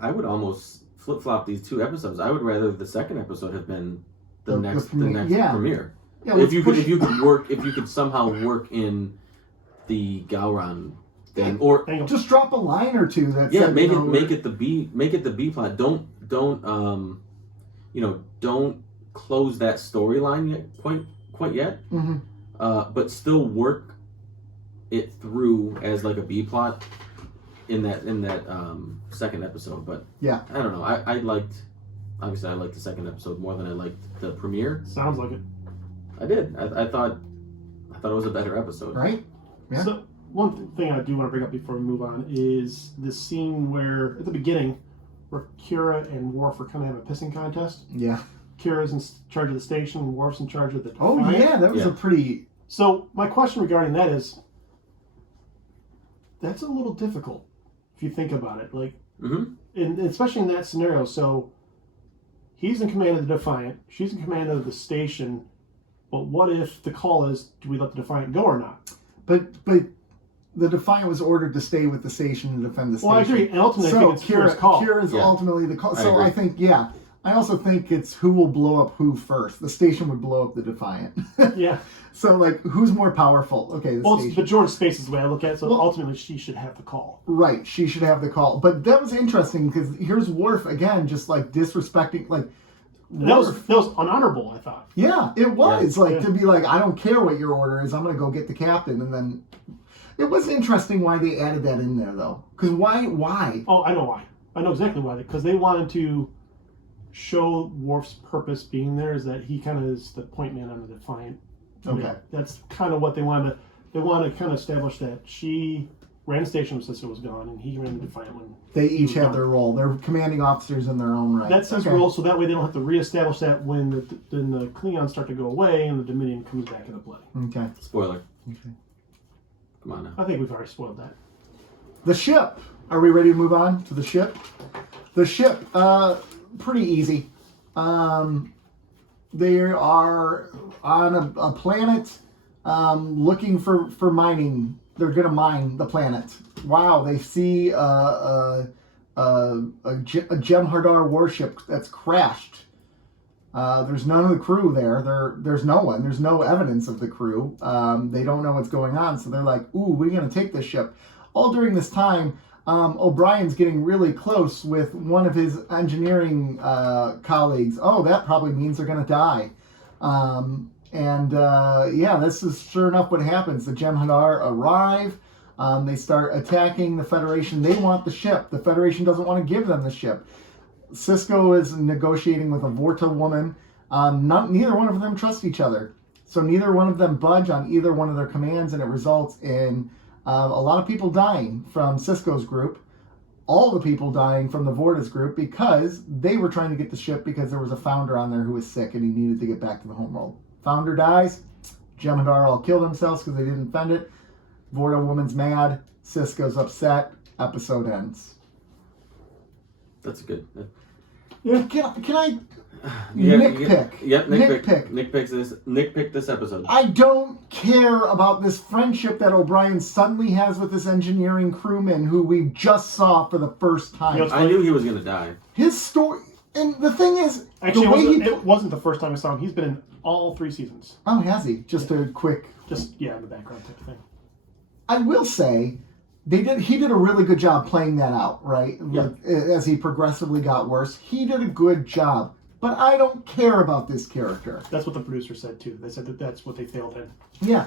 I would almost flip flop these 2 episodes. I would rather the second episode have been the next premiere. Yeah, If you could somehow work in the Gowron thing, or just drop a line or two. That's make it the B plot. Don't close that storyline yet quite yet. Mm-hmm. But still work it through as like a B plot in that second episode. But yeah, I don't know. I liked the second episode more than I liked the premiere. Sounds like it. I did. I thought it was a better episode. Right. Yeah. So one thing I do want to bring up before we move on is the scene where at the beginning where Kira and Worf are kind of having a pissing contest. Yeah. Kira's in charge of the station, Worf's in charge of the Oh Defiant. yeah, that was a pretty. So my question regarding that is, that's a little difficult if you think about it. Like, and especially in that scenario. So he's in command of the Defiant, she's in command of the station. But what if the call is, do we let the Defiant go or not? But the Defiant was ordered to stay with the station and defend the station. Well, I agree. And ultimately, I think it's Kira's call. Kira's ultimately the call. So agree. I think, yeah. I also think it's who will blow up who first. The station would blow up the Defiant. Yeah. So, like, who's more powerful? Okay, the station. But Jordan Space is the way I look at it. So ultimately, she should have the call. Right, she should have the call. But that was interesting because here's Worf again, just like disrespecting, like. That was unhonorable, I thought. Yeah, it was to be like, I don't care what your order is. I'm going to go get the captain, and then it was interesting why they added that in there though. Because why? Oh, I know why. I know exactly why. Because they wanted to show Worf's purpose being there is that he kind of is the point man on the Defiant. Okay, that's kind of what they wanted. They wanted to kind of establish that she ran the station when Sisko was gone, and he ran the Defiant when they each have their role. They're commanding officers in their own right. That's his role, so that way they don't have to reestablish that when the Cleons start to go away and the Dominion comes back into play. Okay. Spoiler. Okay. Come on now. I think we've already spoiled that. The ship. Are we ready to move on to the ship? The ship. Pretty easy. They are on a planet looking for mining. They're going to mine the planet. Wow, they see a Jem'Hadar warship that's crashed. There's none of the crew there. There's no one. There's no evidence of the crew. They don't know what's going on, so they're like, ooh, we're going to take this ship. all during this time, O'Brien's getting really close with one of his engineering colleagues. Oh, that probably means they're going to die. This is sure enough what happens. The Jem'Hadar arrive. They start attacking the Federation. They want the ship. The Federation doesn't want to give them the ship. Sisko is negotiating with a Vorta woman. Neither one of them trust each other. So neither one of them budge on either one of their commands, and it results in a lot of people dying from Sisko's group, all the people dying from the Vorta's group, because they were trying to get the ship because there was a founder on there who was sick and he needed to get back to the homeworld. Founder dies, Jem'Hadar all kill themselves because they didn't defend it. Vorta woman's mad, Sisko's upset, episode ends. That's good. Yeah, can I nitpick? Yep, nitpick this episode. I don't care about this friendship that O'Brien suddenly has with this engineering crewman who we just saw for the first time. I knew he was going to die. His story, and the thing is, actually, it wasn't the first time I saw him. He's been in all 3 seasons. Oh, has he? Just a quick, in the background type of thing. I will say, he did a really good job playing that out, right? Yeah. As he progressively got worse, he did a good job. But I don't care about this character. That's what the producer said too. They said that's what they failed in. Yeah.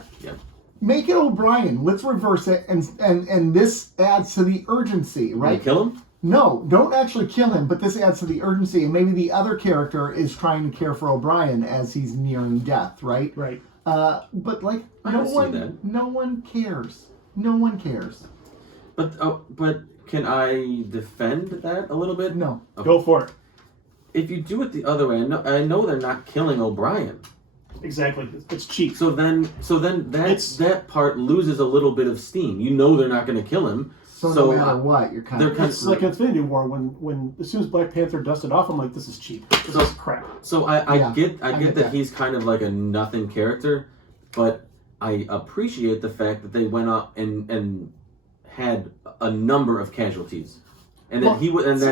Make it O'Brien. Let's reverse it, and this adds to the urgency, right? You kill him? No, don't actually kill him, but this adds to the urgency, and maybe the other character is trying to care for O'Brien as he's nearing death, right? Right. But like no one cares. No one cares. But can I defend that a little bit? No. Okay. Go for it. If you do it the other way, I know they're not killing O'Brien. Exactly. It's cheap. So then that part loses a little bit of steam. You know they're not going to kill him. So no matter what, you're kind of... It's like Infinity War when as soon as Black Panther dusted off, I'm like, this is cheap. This is crap. So I get that he's kind of like a nothing character, but I appreciate the fact that they went up and had a number of casualties, and that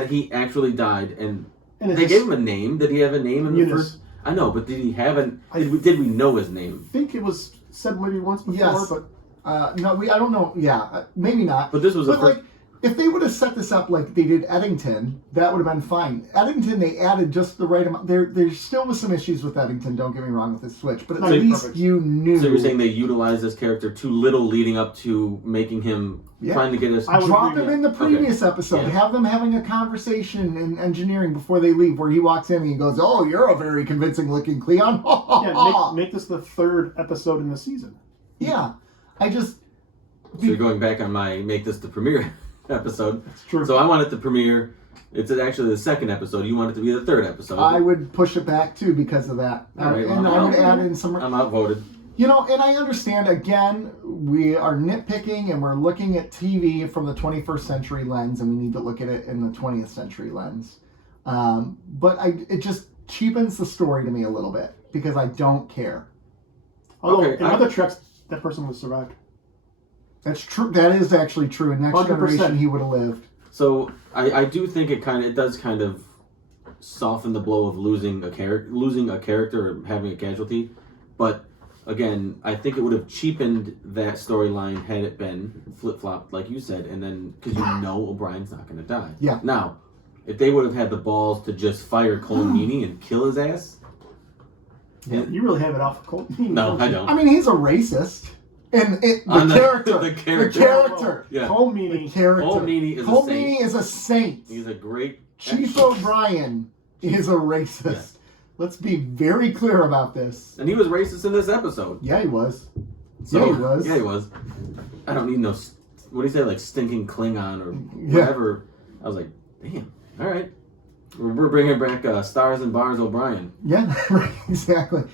he actually died, and they gave him a name. Did he have a name in the first? I know, but did he have did we know his name? I think it was said maybe once before, yes. But no, I don't know. Yeah, maybe not. But this was if they would have set this up like they did Eddington, that would have been fine. Eddington, they added just the right amount. There still was some issues with Eddington, don't get me wrong, with his switch, but at least you knew. So you're saying they utilized this character too little leading up to making him trying to get us... Drop him in the previous episode. Yeah. Have them having a conversation in engineering before they leave, where he walks in and he goes, "Oh, you're a very convincing looking Cleon." Make this the 3rd episode in the season. Yeah. So you're going back on my make this the premiere episode. That's true. So I want it to premiere. It's actually the 2nd episode. You want it to be the 3rd episode. I would push it back too because of that. All right, I would add in some... I'm outvoted. And I understand, again, we are nitpicking and we're looking at TV from the 21st century lens, and we need to look at it in the 20th century lens. But it just cheapens the story to me a little bit because I don't care. Although in other Treks, that person would have survived. That's true. That is actually true. In Next 100%. Generation, he would have lived. So I do think it does kind of soften the blow of losing a character or having a casualty, but again, I think it would have cheapened that storyline had it been flip-flopped, like you said, and then because O'Brien's not going to die. Yeah. Now, if they would have had the balls to just fire Cole Meany and kill his ass, you really have it off of Cole Meany. No, I don't. I mean, he's a racist. And the character. Yeah. Cole Meany. The character. Cole Meany is Cole a saint. Meany is a saint. He's a great... Chief O'Brien is a racist. Yeah. Let's be very clear about this. And he was racist in this episode. Yeah, he was. Yeah, he was. I don't need no... What do you say? Like stinking Klingon or whatever. I was like, damn. All right. We're bringing back Stars and Bars O'Brien. Yeah, exactly.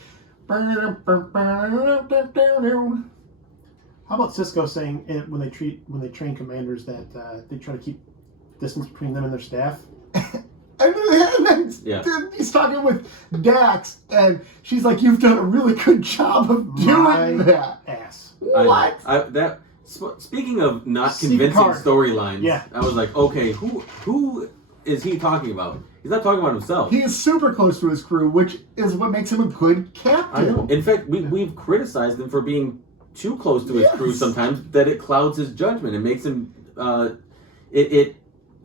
How about Sisko saying when they train commanders that they try to keep distance between them and their staff? And then he's talking with Dax, and she's like, "You've done a really good job of doing that." Ass. What? Speaking of not convincing storylines, I was like, okay, who is he talking about? He's not talking about himself. He is super close to his crew, which is what makes him a good captain. I know. In fact, we've criticized him for being too close to his crew sometimes that it clouds his judgment. It makes him it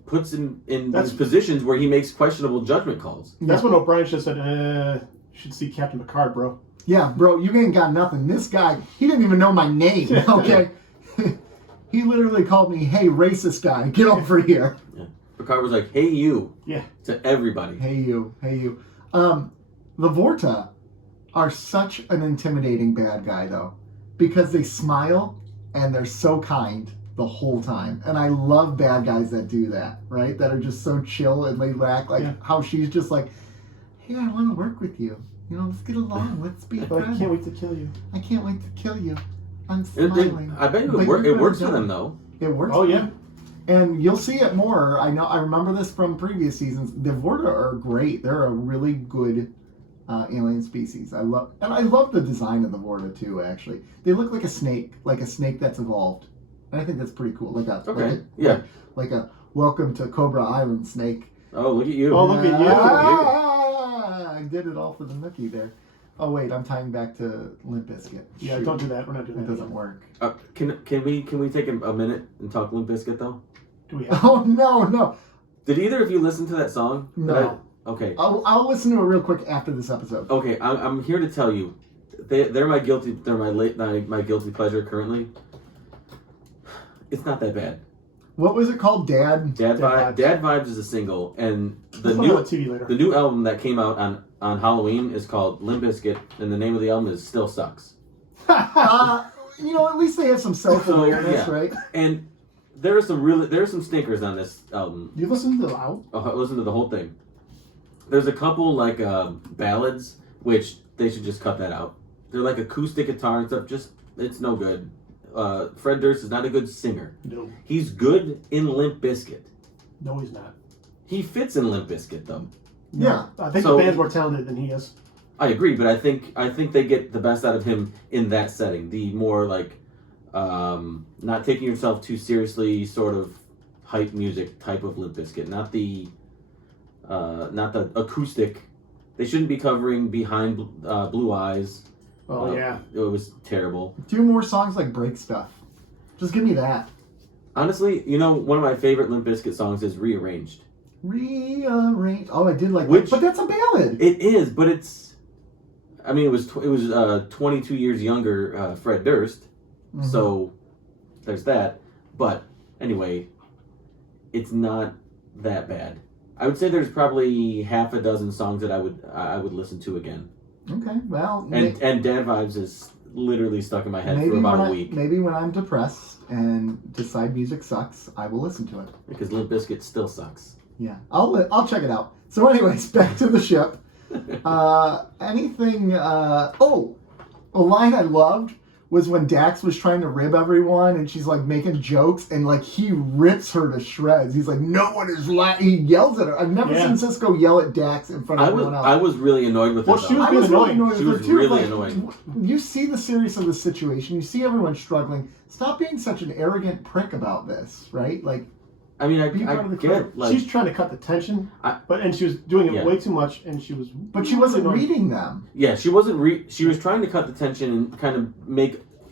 puts him in these positions where he makes questionable judgment calls. That's when O'Brien should have said, you should see Captain Picard, bro. Yeah, bro, you ain't got nothing. This guy, he didn't even know my name, okay? He literally called me, hey, racist guy, get over here. Yeah. Picard was like, hey, you. Yeah. To everybody. Hey, you. Hey, you. The Vorta are such an intimidating bad guy, though, because they smile and they're so kind the whole time. And I love bad guys that do that, right? That are just so chill and laid back, like how she's just like, hey, I want to work with you. You know, let's get along. Let's be friends. I can't wait to kill you. I can't wait to kill you. I'm smiling. I bet it works for them, though. It works. Oh, yeah. And you'll see it more. I remember this from previous seasons. The Vorta are great. They're a really good alien species. I love the design of the Vorta too. Actually, they look like a snake that's evolved. And I think that's pretty cool. Like a welcome to Cobra Island snake. Oh, look at you! Oh, look at you! I did it all for the Nookie there. Oh wait, I'm tying back to Limp Bizkit. Yeah, don't do that. We're not doing that. It doesn't work. Can we take a minute and talk Limp Bizkit though? Do we have? Oh no! Did either of you listen to that song? No. Okay. I'll listen to it real quick after this episode. Okay, I'm here to tell you, they're my guilty pleasure currently. It's not that bad. What was it called? Dad Vibes is a single, and the new album that came out on Halloween is called Limp Bizkit, and the name of the album is Still Sucks. At least they have some self-awareness, right? And there are some stinkers on this album. You listened to the album? Oh, listen to the whole thing. There's a couple like ballads, which they should just cut that out. They're like acoustic guitar and stuff. It's no good. Fred Durst is not a good singer. No. He's good in Limp Bizkit. No, he's not. He fits in Limp Bizkit though. No. Yeah, I think the band's more talented than he is. I agree, but I think they get the best out of him in that setting. The more like not taking yourself too seriously, sort of hype music type of Limp Bizkit, not the acoustic. They shouldn't be covering Behind Blue Eyes. Oh yeah, it was terrible. Do more songs like Break Stuff. Just give me that. Honestly, one of my favorite Limp Bizkit songs is Rearranged. Rearranged. Oh, I did like that. But that's a ballad. It is, but it's. I mean, it was 22 years younger Fred Durst, so there's that. But anyway, it's not that bad. I would say there's probably half a dozen songs that I would listen to again. Okay, well... And Dad Vibes is literally stuck in my head for about a week. Maybe when I'm depressed and decide music sucks, I will listen to it. Because Limp Bizkit still sucks. Yeah, I'll check it out. So anyways, back to the ship. Anything... a line I loved was when Dax was trying to rib everyone and she's like making jokes and like he rips her to shreds. He's like, no one is he yells at her. I've never seen Sisko yell at Dax in front of everyone else. I was really annoyed with her. Well, she was being annoying. She was really annoying. You see the seriousness of the situation. You see everyone struggling. Stop being such an arrogant prick about this, right? Like, I mean, I get like she's trying to cut the tension, and she was doing it way too much, and she was. But she wasn't reading them. Yeah, she wasn't. She was trying to cut the tension and kind of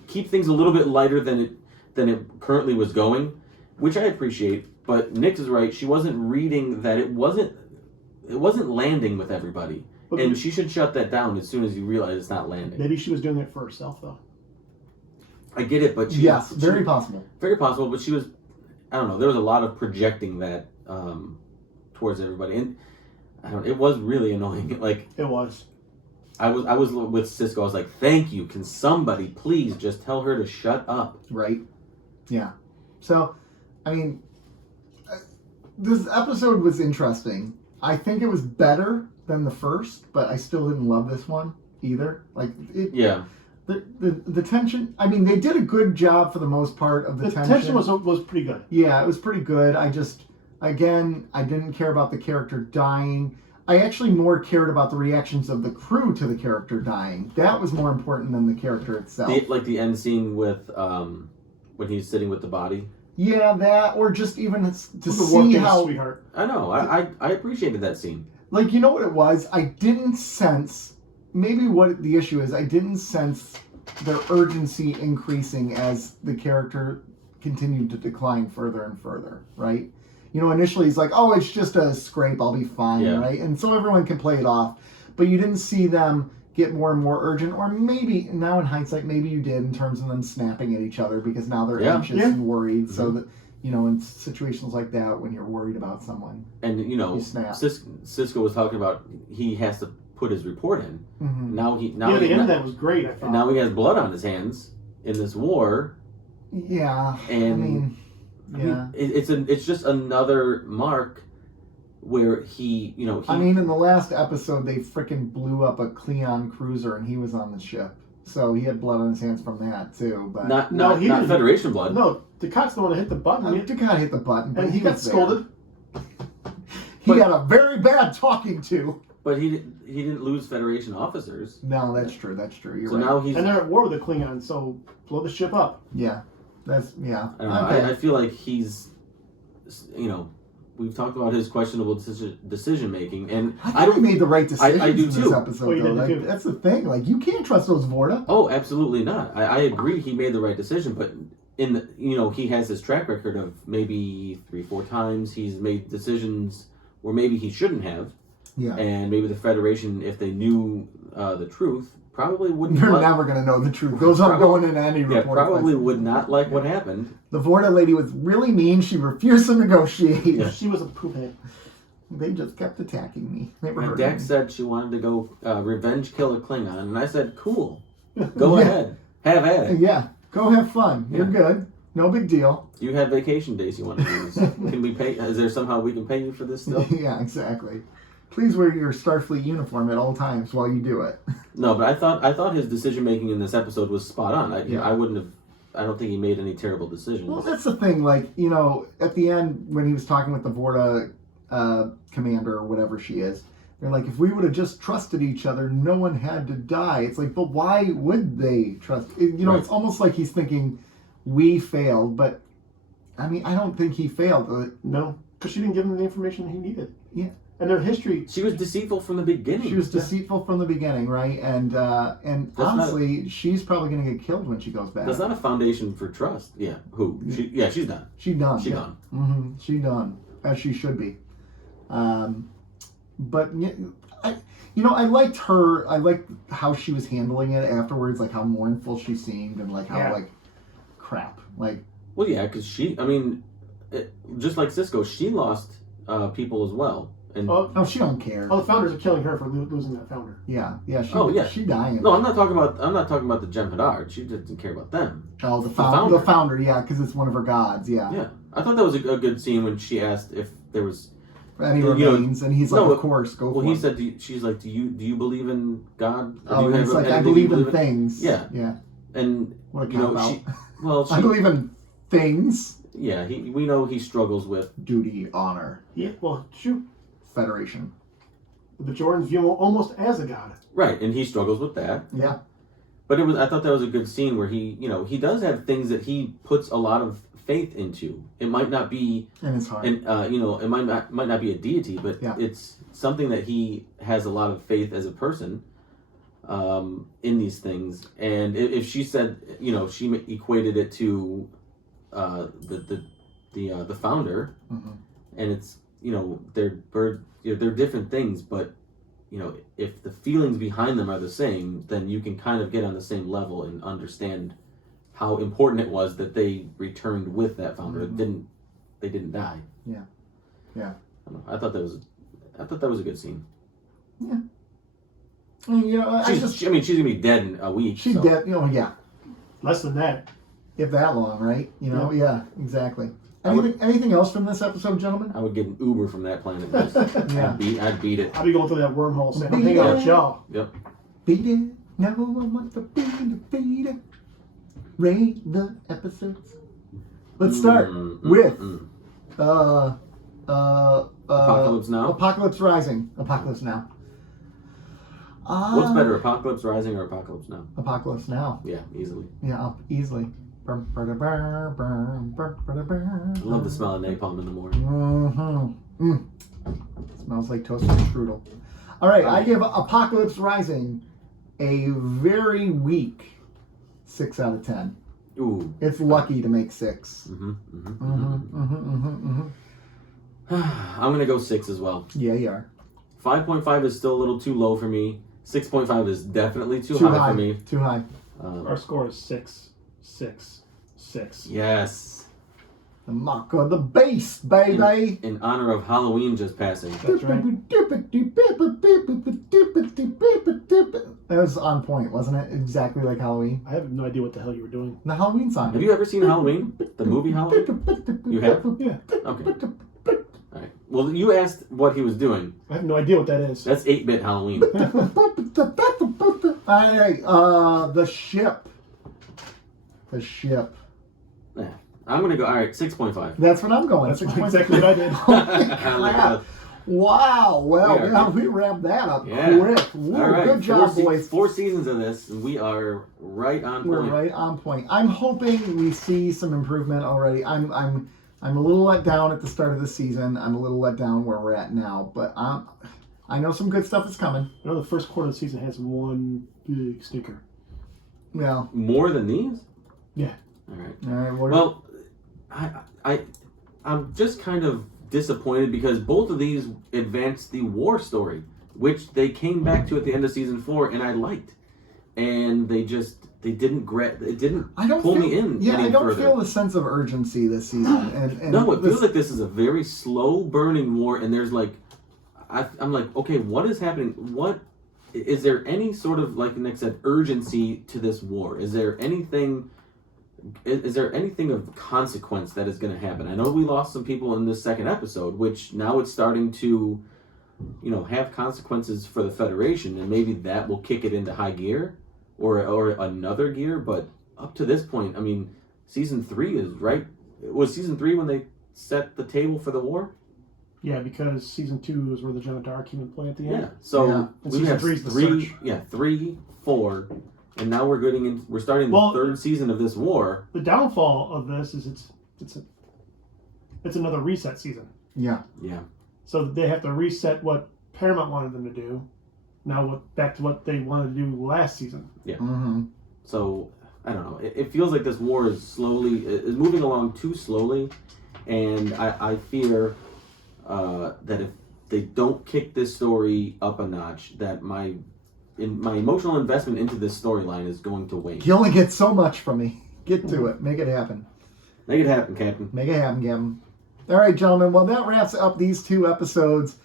keep things a little bit lighter than it currently was going, which I appreciate. But Nick is right. She wasn't reading that it wasn't landing with everybody, and she should shut that down as soon as you realize it's not landing. Maybe she was doing it for herself, though. I get it, but very possible. Very possible, but she was. I don't know. There was a lot of projecting that towards everybody, and it was really annoying. Like it was. I was with Sisko. I was like, "Thank you. Can somebody please just tell her to shut up?" Right. Yeah. So, I mean, this episode was interesting. I think it was better than the first, but I still didn't love this one either. Like it. Yeah. The tension, I mean, they did a good job for the most part of the tension. The tension was pretty good. Yeah, it was pretty good. I didn't care about the character dying. I actually more cared about the reactions of the crew to the character dying. That was more important than the character itself. Like the end scene with, when he's sitting with the body? Yeah, that, or just even to see how... Sweetheart. I know, I appreciated that scene. Like, you know what it was? I didn't sense... Maybe what the issue is, I didn't sense their urgency increasing as the character continued to decline further and further, right? You know, initially he's like, oh, it's just a scrape, I'll be fine, right? And so everyone can play it off. But you didn't see them get more and more urgent, or maybe, now in hindsight, maybe you did in terms of them snapping at each other because now they're anxious and worried. So that, you know, in situations like that, when you're worried about someone, and you know, Sisko was talking about he has to put his report in. Now the end of that was great. I thought. And now he has blood on his hands in this war. Yeah, and I mean, it's just another mark where he, you know. In the last episode, they freaking blew up a Cleon cruiser, and he was on the ship. So he had blood on his hands from that too, but not Federation blood. No, Ducat's the one that hit the button. Ducat hit the button, but and he got scolded. He got a very bad talking to. But he didn't lose Federation officers. No, that's true. That's true. You're right. Now and they're at war with the Klingons, so blow the ship up. Yeah, I don't know. I feel like he's, you know, we've talked about his questionable decision making, and I think he made the right decision. I do in too. This episode, though. That's the thing. Like, you can't trust those Vorta. Oh, absolutely not. I agree. He made the right decision, but he has his track record of maybe 3-4 times he's made decisions where maybe he shouldn't have. Yeah. And maybe the Federation, if they knew the truth, probably wouldn't. They're never going to know the truth. Those aren't going in any report. Yeah, probably would not like what happened. The Vorta lady was really mean. She refused to negotiate. Yeah. She was a poophead. They just kept attacking me. And Dax said she wanted to go revenge kill a Klingon, and I said, cool. Go ahead. Have at it. Yeah. Go have fun. You're good. No big deal. You have vacation days you want to use. Can we pay? Is there somehow we can pay you for this still? Yeah, exactly. Please wear your Starfleet uniform at all times while you do it. No, but I thought his decision making in this episode was spot on. I wouldn't have. I don't think he made any terrible decisions. Well, that's the thing. Like, you know, at the end when he was talking with the Vorta commander or whatever she is, they're like, if we would have just trusted each other, no one had to die. It's like, but why would they trust? You know, It's almost like he's thinking we failed, but I mean, I don't think he failed. No, because she didn't give him the information he needed. Yeah. And their history... She was deceitful from the beginning. She was deceitful from the beginning, right? And honestly, she's probably going to get killed when she goes back. That's not a foundation for trust. Yeah. Who? She's done. She's done. She's done. Mm-hmm. She's done. As she should be. But, I liked her. I liked how she was handling it afterwards, like how mournful she seemed and like how, like, crap. Like... Well, yeah, because she, I mean, just like Sisko, she lost people as well. And she don't care. Oh, the founders are killing her for losing that founder. Yeah. She dying. No, I'm not talking about the Jem'Hadar. She didn't care about them. Oh, the founder. Yeah, because it's one of her gods. Yeah. Yeah, I thought that was a good scene when she asked if there was any remains, and he's like, of course, go. Well, he said, she's like, do you believe in God? Oh, he's like, I believe in things. Yeah. Yeah. And what a cop-out. I believe in things. Yeah, we know he struggles with duty, honor. Yeah, well, shoot. Federation. The Bajorans view him almost as a god. Right, and he struggles with that. Yeah. But I thought that was a good scene where he does have things that he puts a lot of faith into. It might not be in his heart. And it might not be a deity, but it's something that he has a lot of faith as a person in these things. And if she said, she equated it to the founder, and it's they're different things, but if the feelings behind them are the same, then you can kind of get on the same level and understand how important it was that they returned with that founder. They didn't die. Yeah. I thought that was a good scene. Yeah. She's gonna be dead in a week. She's dead. Yeah. Less than that. If that long, right? Yeah, exactly. Anything else from this episode, gentlemen? I would get an Uber from that planet. I'd beat it. I'd be going through that wormhole saying, I'm hanging out with y'all. Yep. Beat it. No one wants to beat it. Rate the episodes. Let's start with Apocalypse Now? Apocalypse Rising. Apocalypse Now. What's better, Apocalypse Rising or Apocalypse Now? Apocalypse Now. Yeah, easily. Yeah, easily. I love the smell of napalm in the morning. Smells like toasted strudel. All right, I give Apocalypse Rising a very weak 6 out of 10. Ooh. It's lucky to make 6. I'm going to go 6 as well. Yeah, you are. 5.5 is still a little too low for me. 6.5 is definitely too high for me. Too high. Our score is 6, 6, 6. Yes. The mark of the beast, baby. In honor of Halloween just passing. That's right. That was on point, wasn't it? Exactly like Halloween. I have no idea what the hell you were doing. The Halloween song. Have you ever seen Halloween? The movie Halloween? You have? Yeah. Okay. All right. Well, you asked what he was doing. I have no idea what that is. That's 8-bit Halloween. Alright, the ship. The ship. Yeah. I'm going to go, all right, 6.5. That's what I'm going. That's exactly what I did. Crap. Wow. Well, we wrapped that up quick. Woo, all right. Good job, boys. 4 seasons of this, and we are right on point. We're right on point. I'm hoping we see some improvement already. I'm a little let down at the start of the season. I'm a little let down where we're at now, but I know some good stuff is coming. I know the first quarter of the season has one big stinker. Yeah. More than these? Yeah. All right. All right. Well, I'm just kind of disappointed because both of these advanced the war story, which they came back to at the end of season 4, and I liked, and they didn't pull me in. Yeah, any I don't further. feel the sense of urgency this season. And No, it feels like this is a very slow burning war, and there's like, I'm like, okay, what is happening? What is there any sort of, like Nick said, urgency to this war? Is there anything? Is there anything of consequence that is going to happen? I know we lost some people in this second episode, which now it's starting to, have consequences for the Federation, and maybe that will kick it into high gear or another gear. But up to this point, I mean, season 3 is right. Was season 3 when they set the table for the war? Yeah, because season 2 is where the John Dark came in play at the end. Yeah. So we have 3 is the search. 3, 4. And now we're starting the third season of this war. The downfall of this is it's another reset season. Yeah. Yeah. So they have to reset what Paramount wanted them to do. Now back to what they wanted to do last season. Yeah. Mm-hmm. So I don't know. It feels like this war is moving along too slowly, and I fear that if they don't kick this story up a notch, that my emotional investment into this storyline is going to wane. You only get so much from me. Get to it. Make it happen. Make it happen, Captain. Make it happen, Captain. All right, gentlemen. Well, that wraps up these 2 episodes.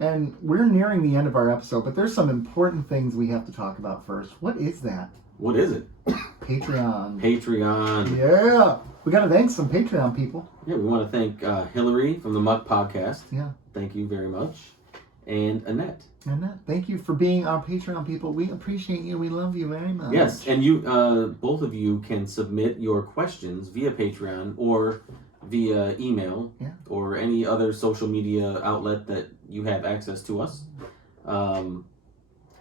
And we're nearing the end of our episode, but there's some important things we have to talk about first. What is that? What is it? Patreon. Patreon. Yeah. We got to thank some Patreon people. Yeah, we want to thank Hillary from the Muck Podcast. Yeah. Thank you very much. And Annette. Annette, thank you for being our Patreon people. We appreciate you. We love you very much. Yes, and you, both of you can submit your questions via Patreon or via email or any other social media outlet that you have access to us,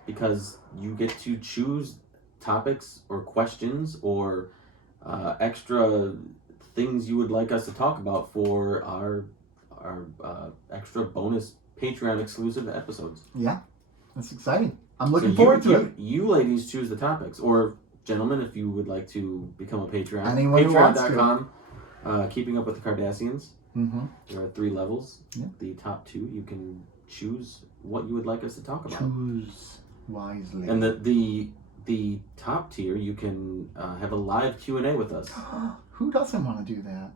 because you get to choose topics or questions or extra things you would like us to talk about for our extra bonus Patreon exclusive episodes. Yeah, that's exciting. I'm looking forward to it. You ladies choose the topics, or gentlemen, if you would like to become a Patreon. Anyone who wants to. Patreon.com, Keeping Up with the Cardassians. Mm-hmm. There are 3 levels. Yeah. The top 2, you can choose what you would like us to talk about. Choose wisely. And the top tier, you can have a live Q&A with us. Who doesn't want to do that?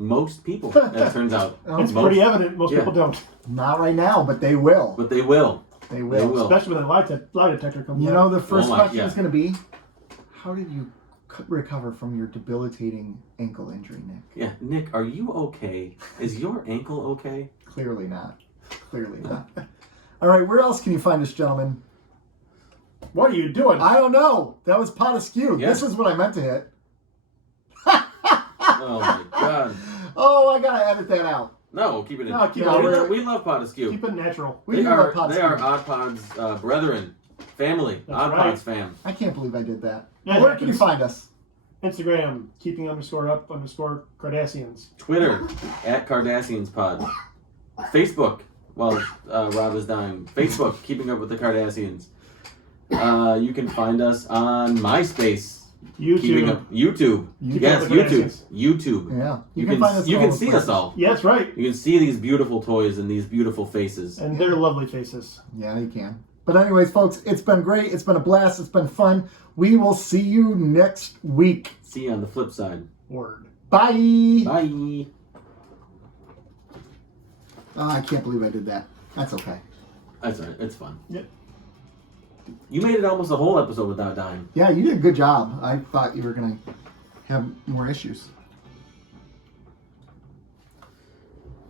Most people, it turns out. It's pretty evident most people don't. Not right now, but they will. But they will. They will. Especially when the lie detector comes You out. know, the first question is going to be, how did you recover from your debilitating ankle injury, Nick? Yeah, Nick, are you okay? Is your ankle okay? Clearly not. Clearly not. All right, where else can you find us, gentlemen? What are you doing? I don't know. That was pot askew. Yeah. This is what I meant to hit. Oh my God. Oh, I gotta edit that out. No, keep it in. No, keep it in. We love Pot Askew. Keep it natural. They are Odd Pod's brethren, family, That's Odd right. Pod's fam. I can't believe I did that. Yeah, Where can you find us? Instagram, keeping_up_Cardassians. Twitter, @CardassiansPod. Facebook, while Rob is dying. Facebook, Keeping Up with the Cardassians. You can find us on MySpace, YouTube. YouTube. Yes, Cardassians. YouTube. Yeah. You can find us you all can those see places. us all. Yeah, that's right. You can see these beautiful toys and these beautiful faces. And they're lovely faces. Yeah, you can. But anyways, folks, it's been great. It's been a blast. It's been fun. We will see you next week. See you on the flip side. Word. Bye. Bye. Oh, I can't believe I did that. That's okay. That's all right. It's fun. Yep. You made it almost a whole episode without dying. Yeah, you did a good job. I thought you were going to have more issues.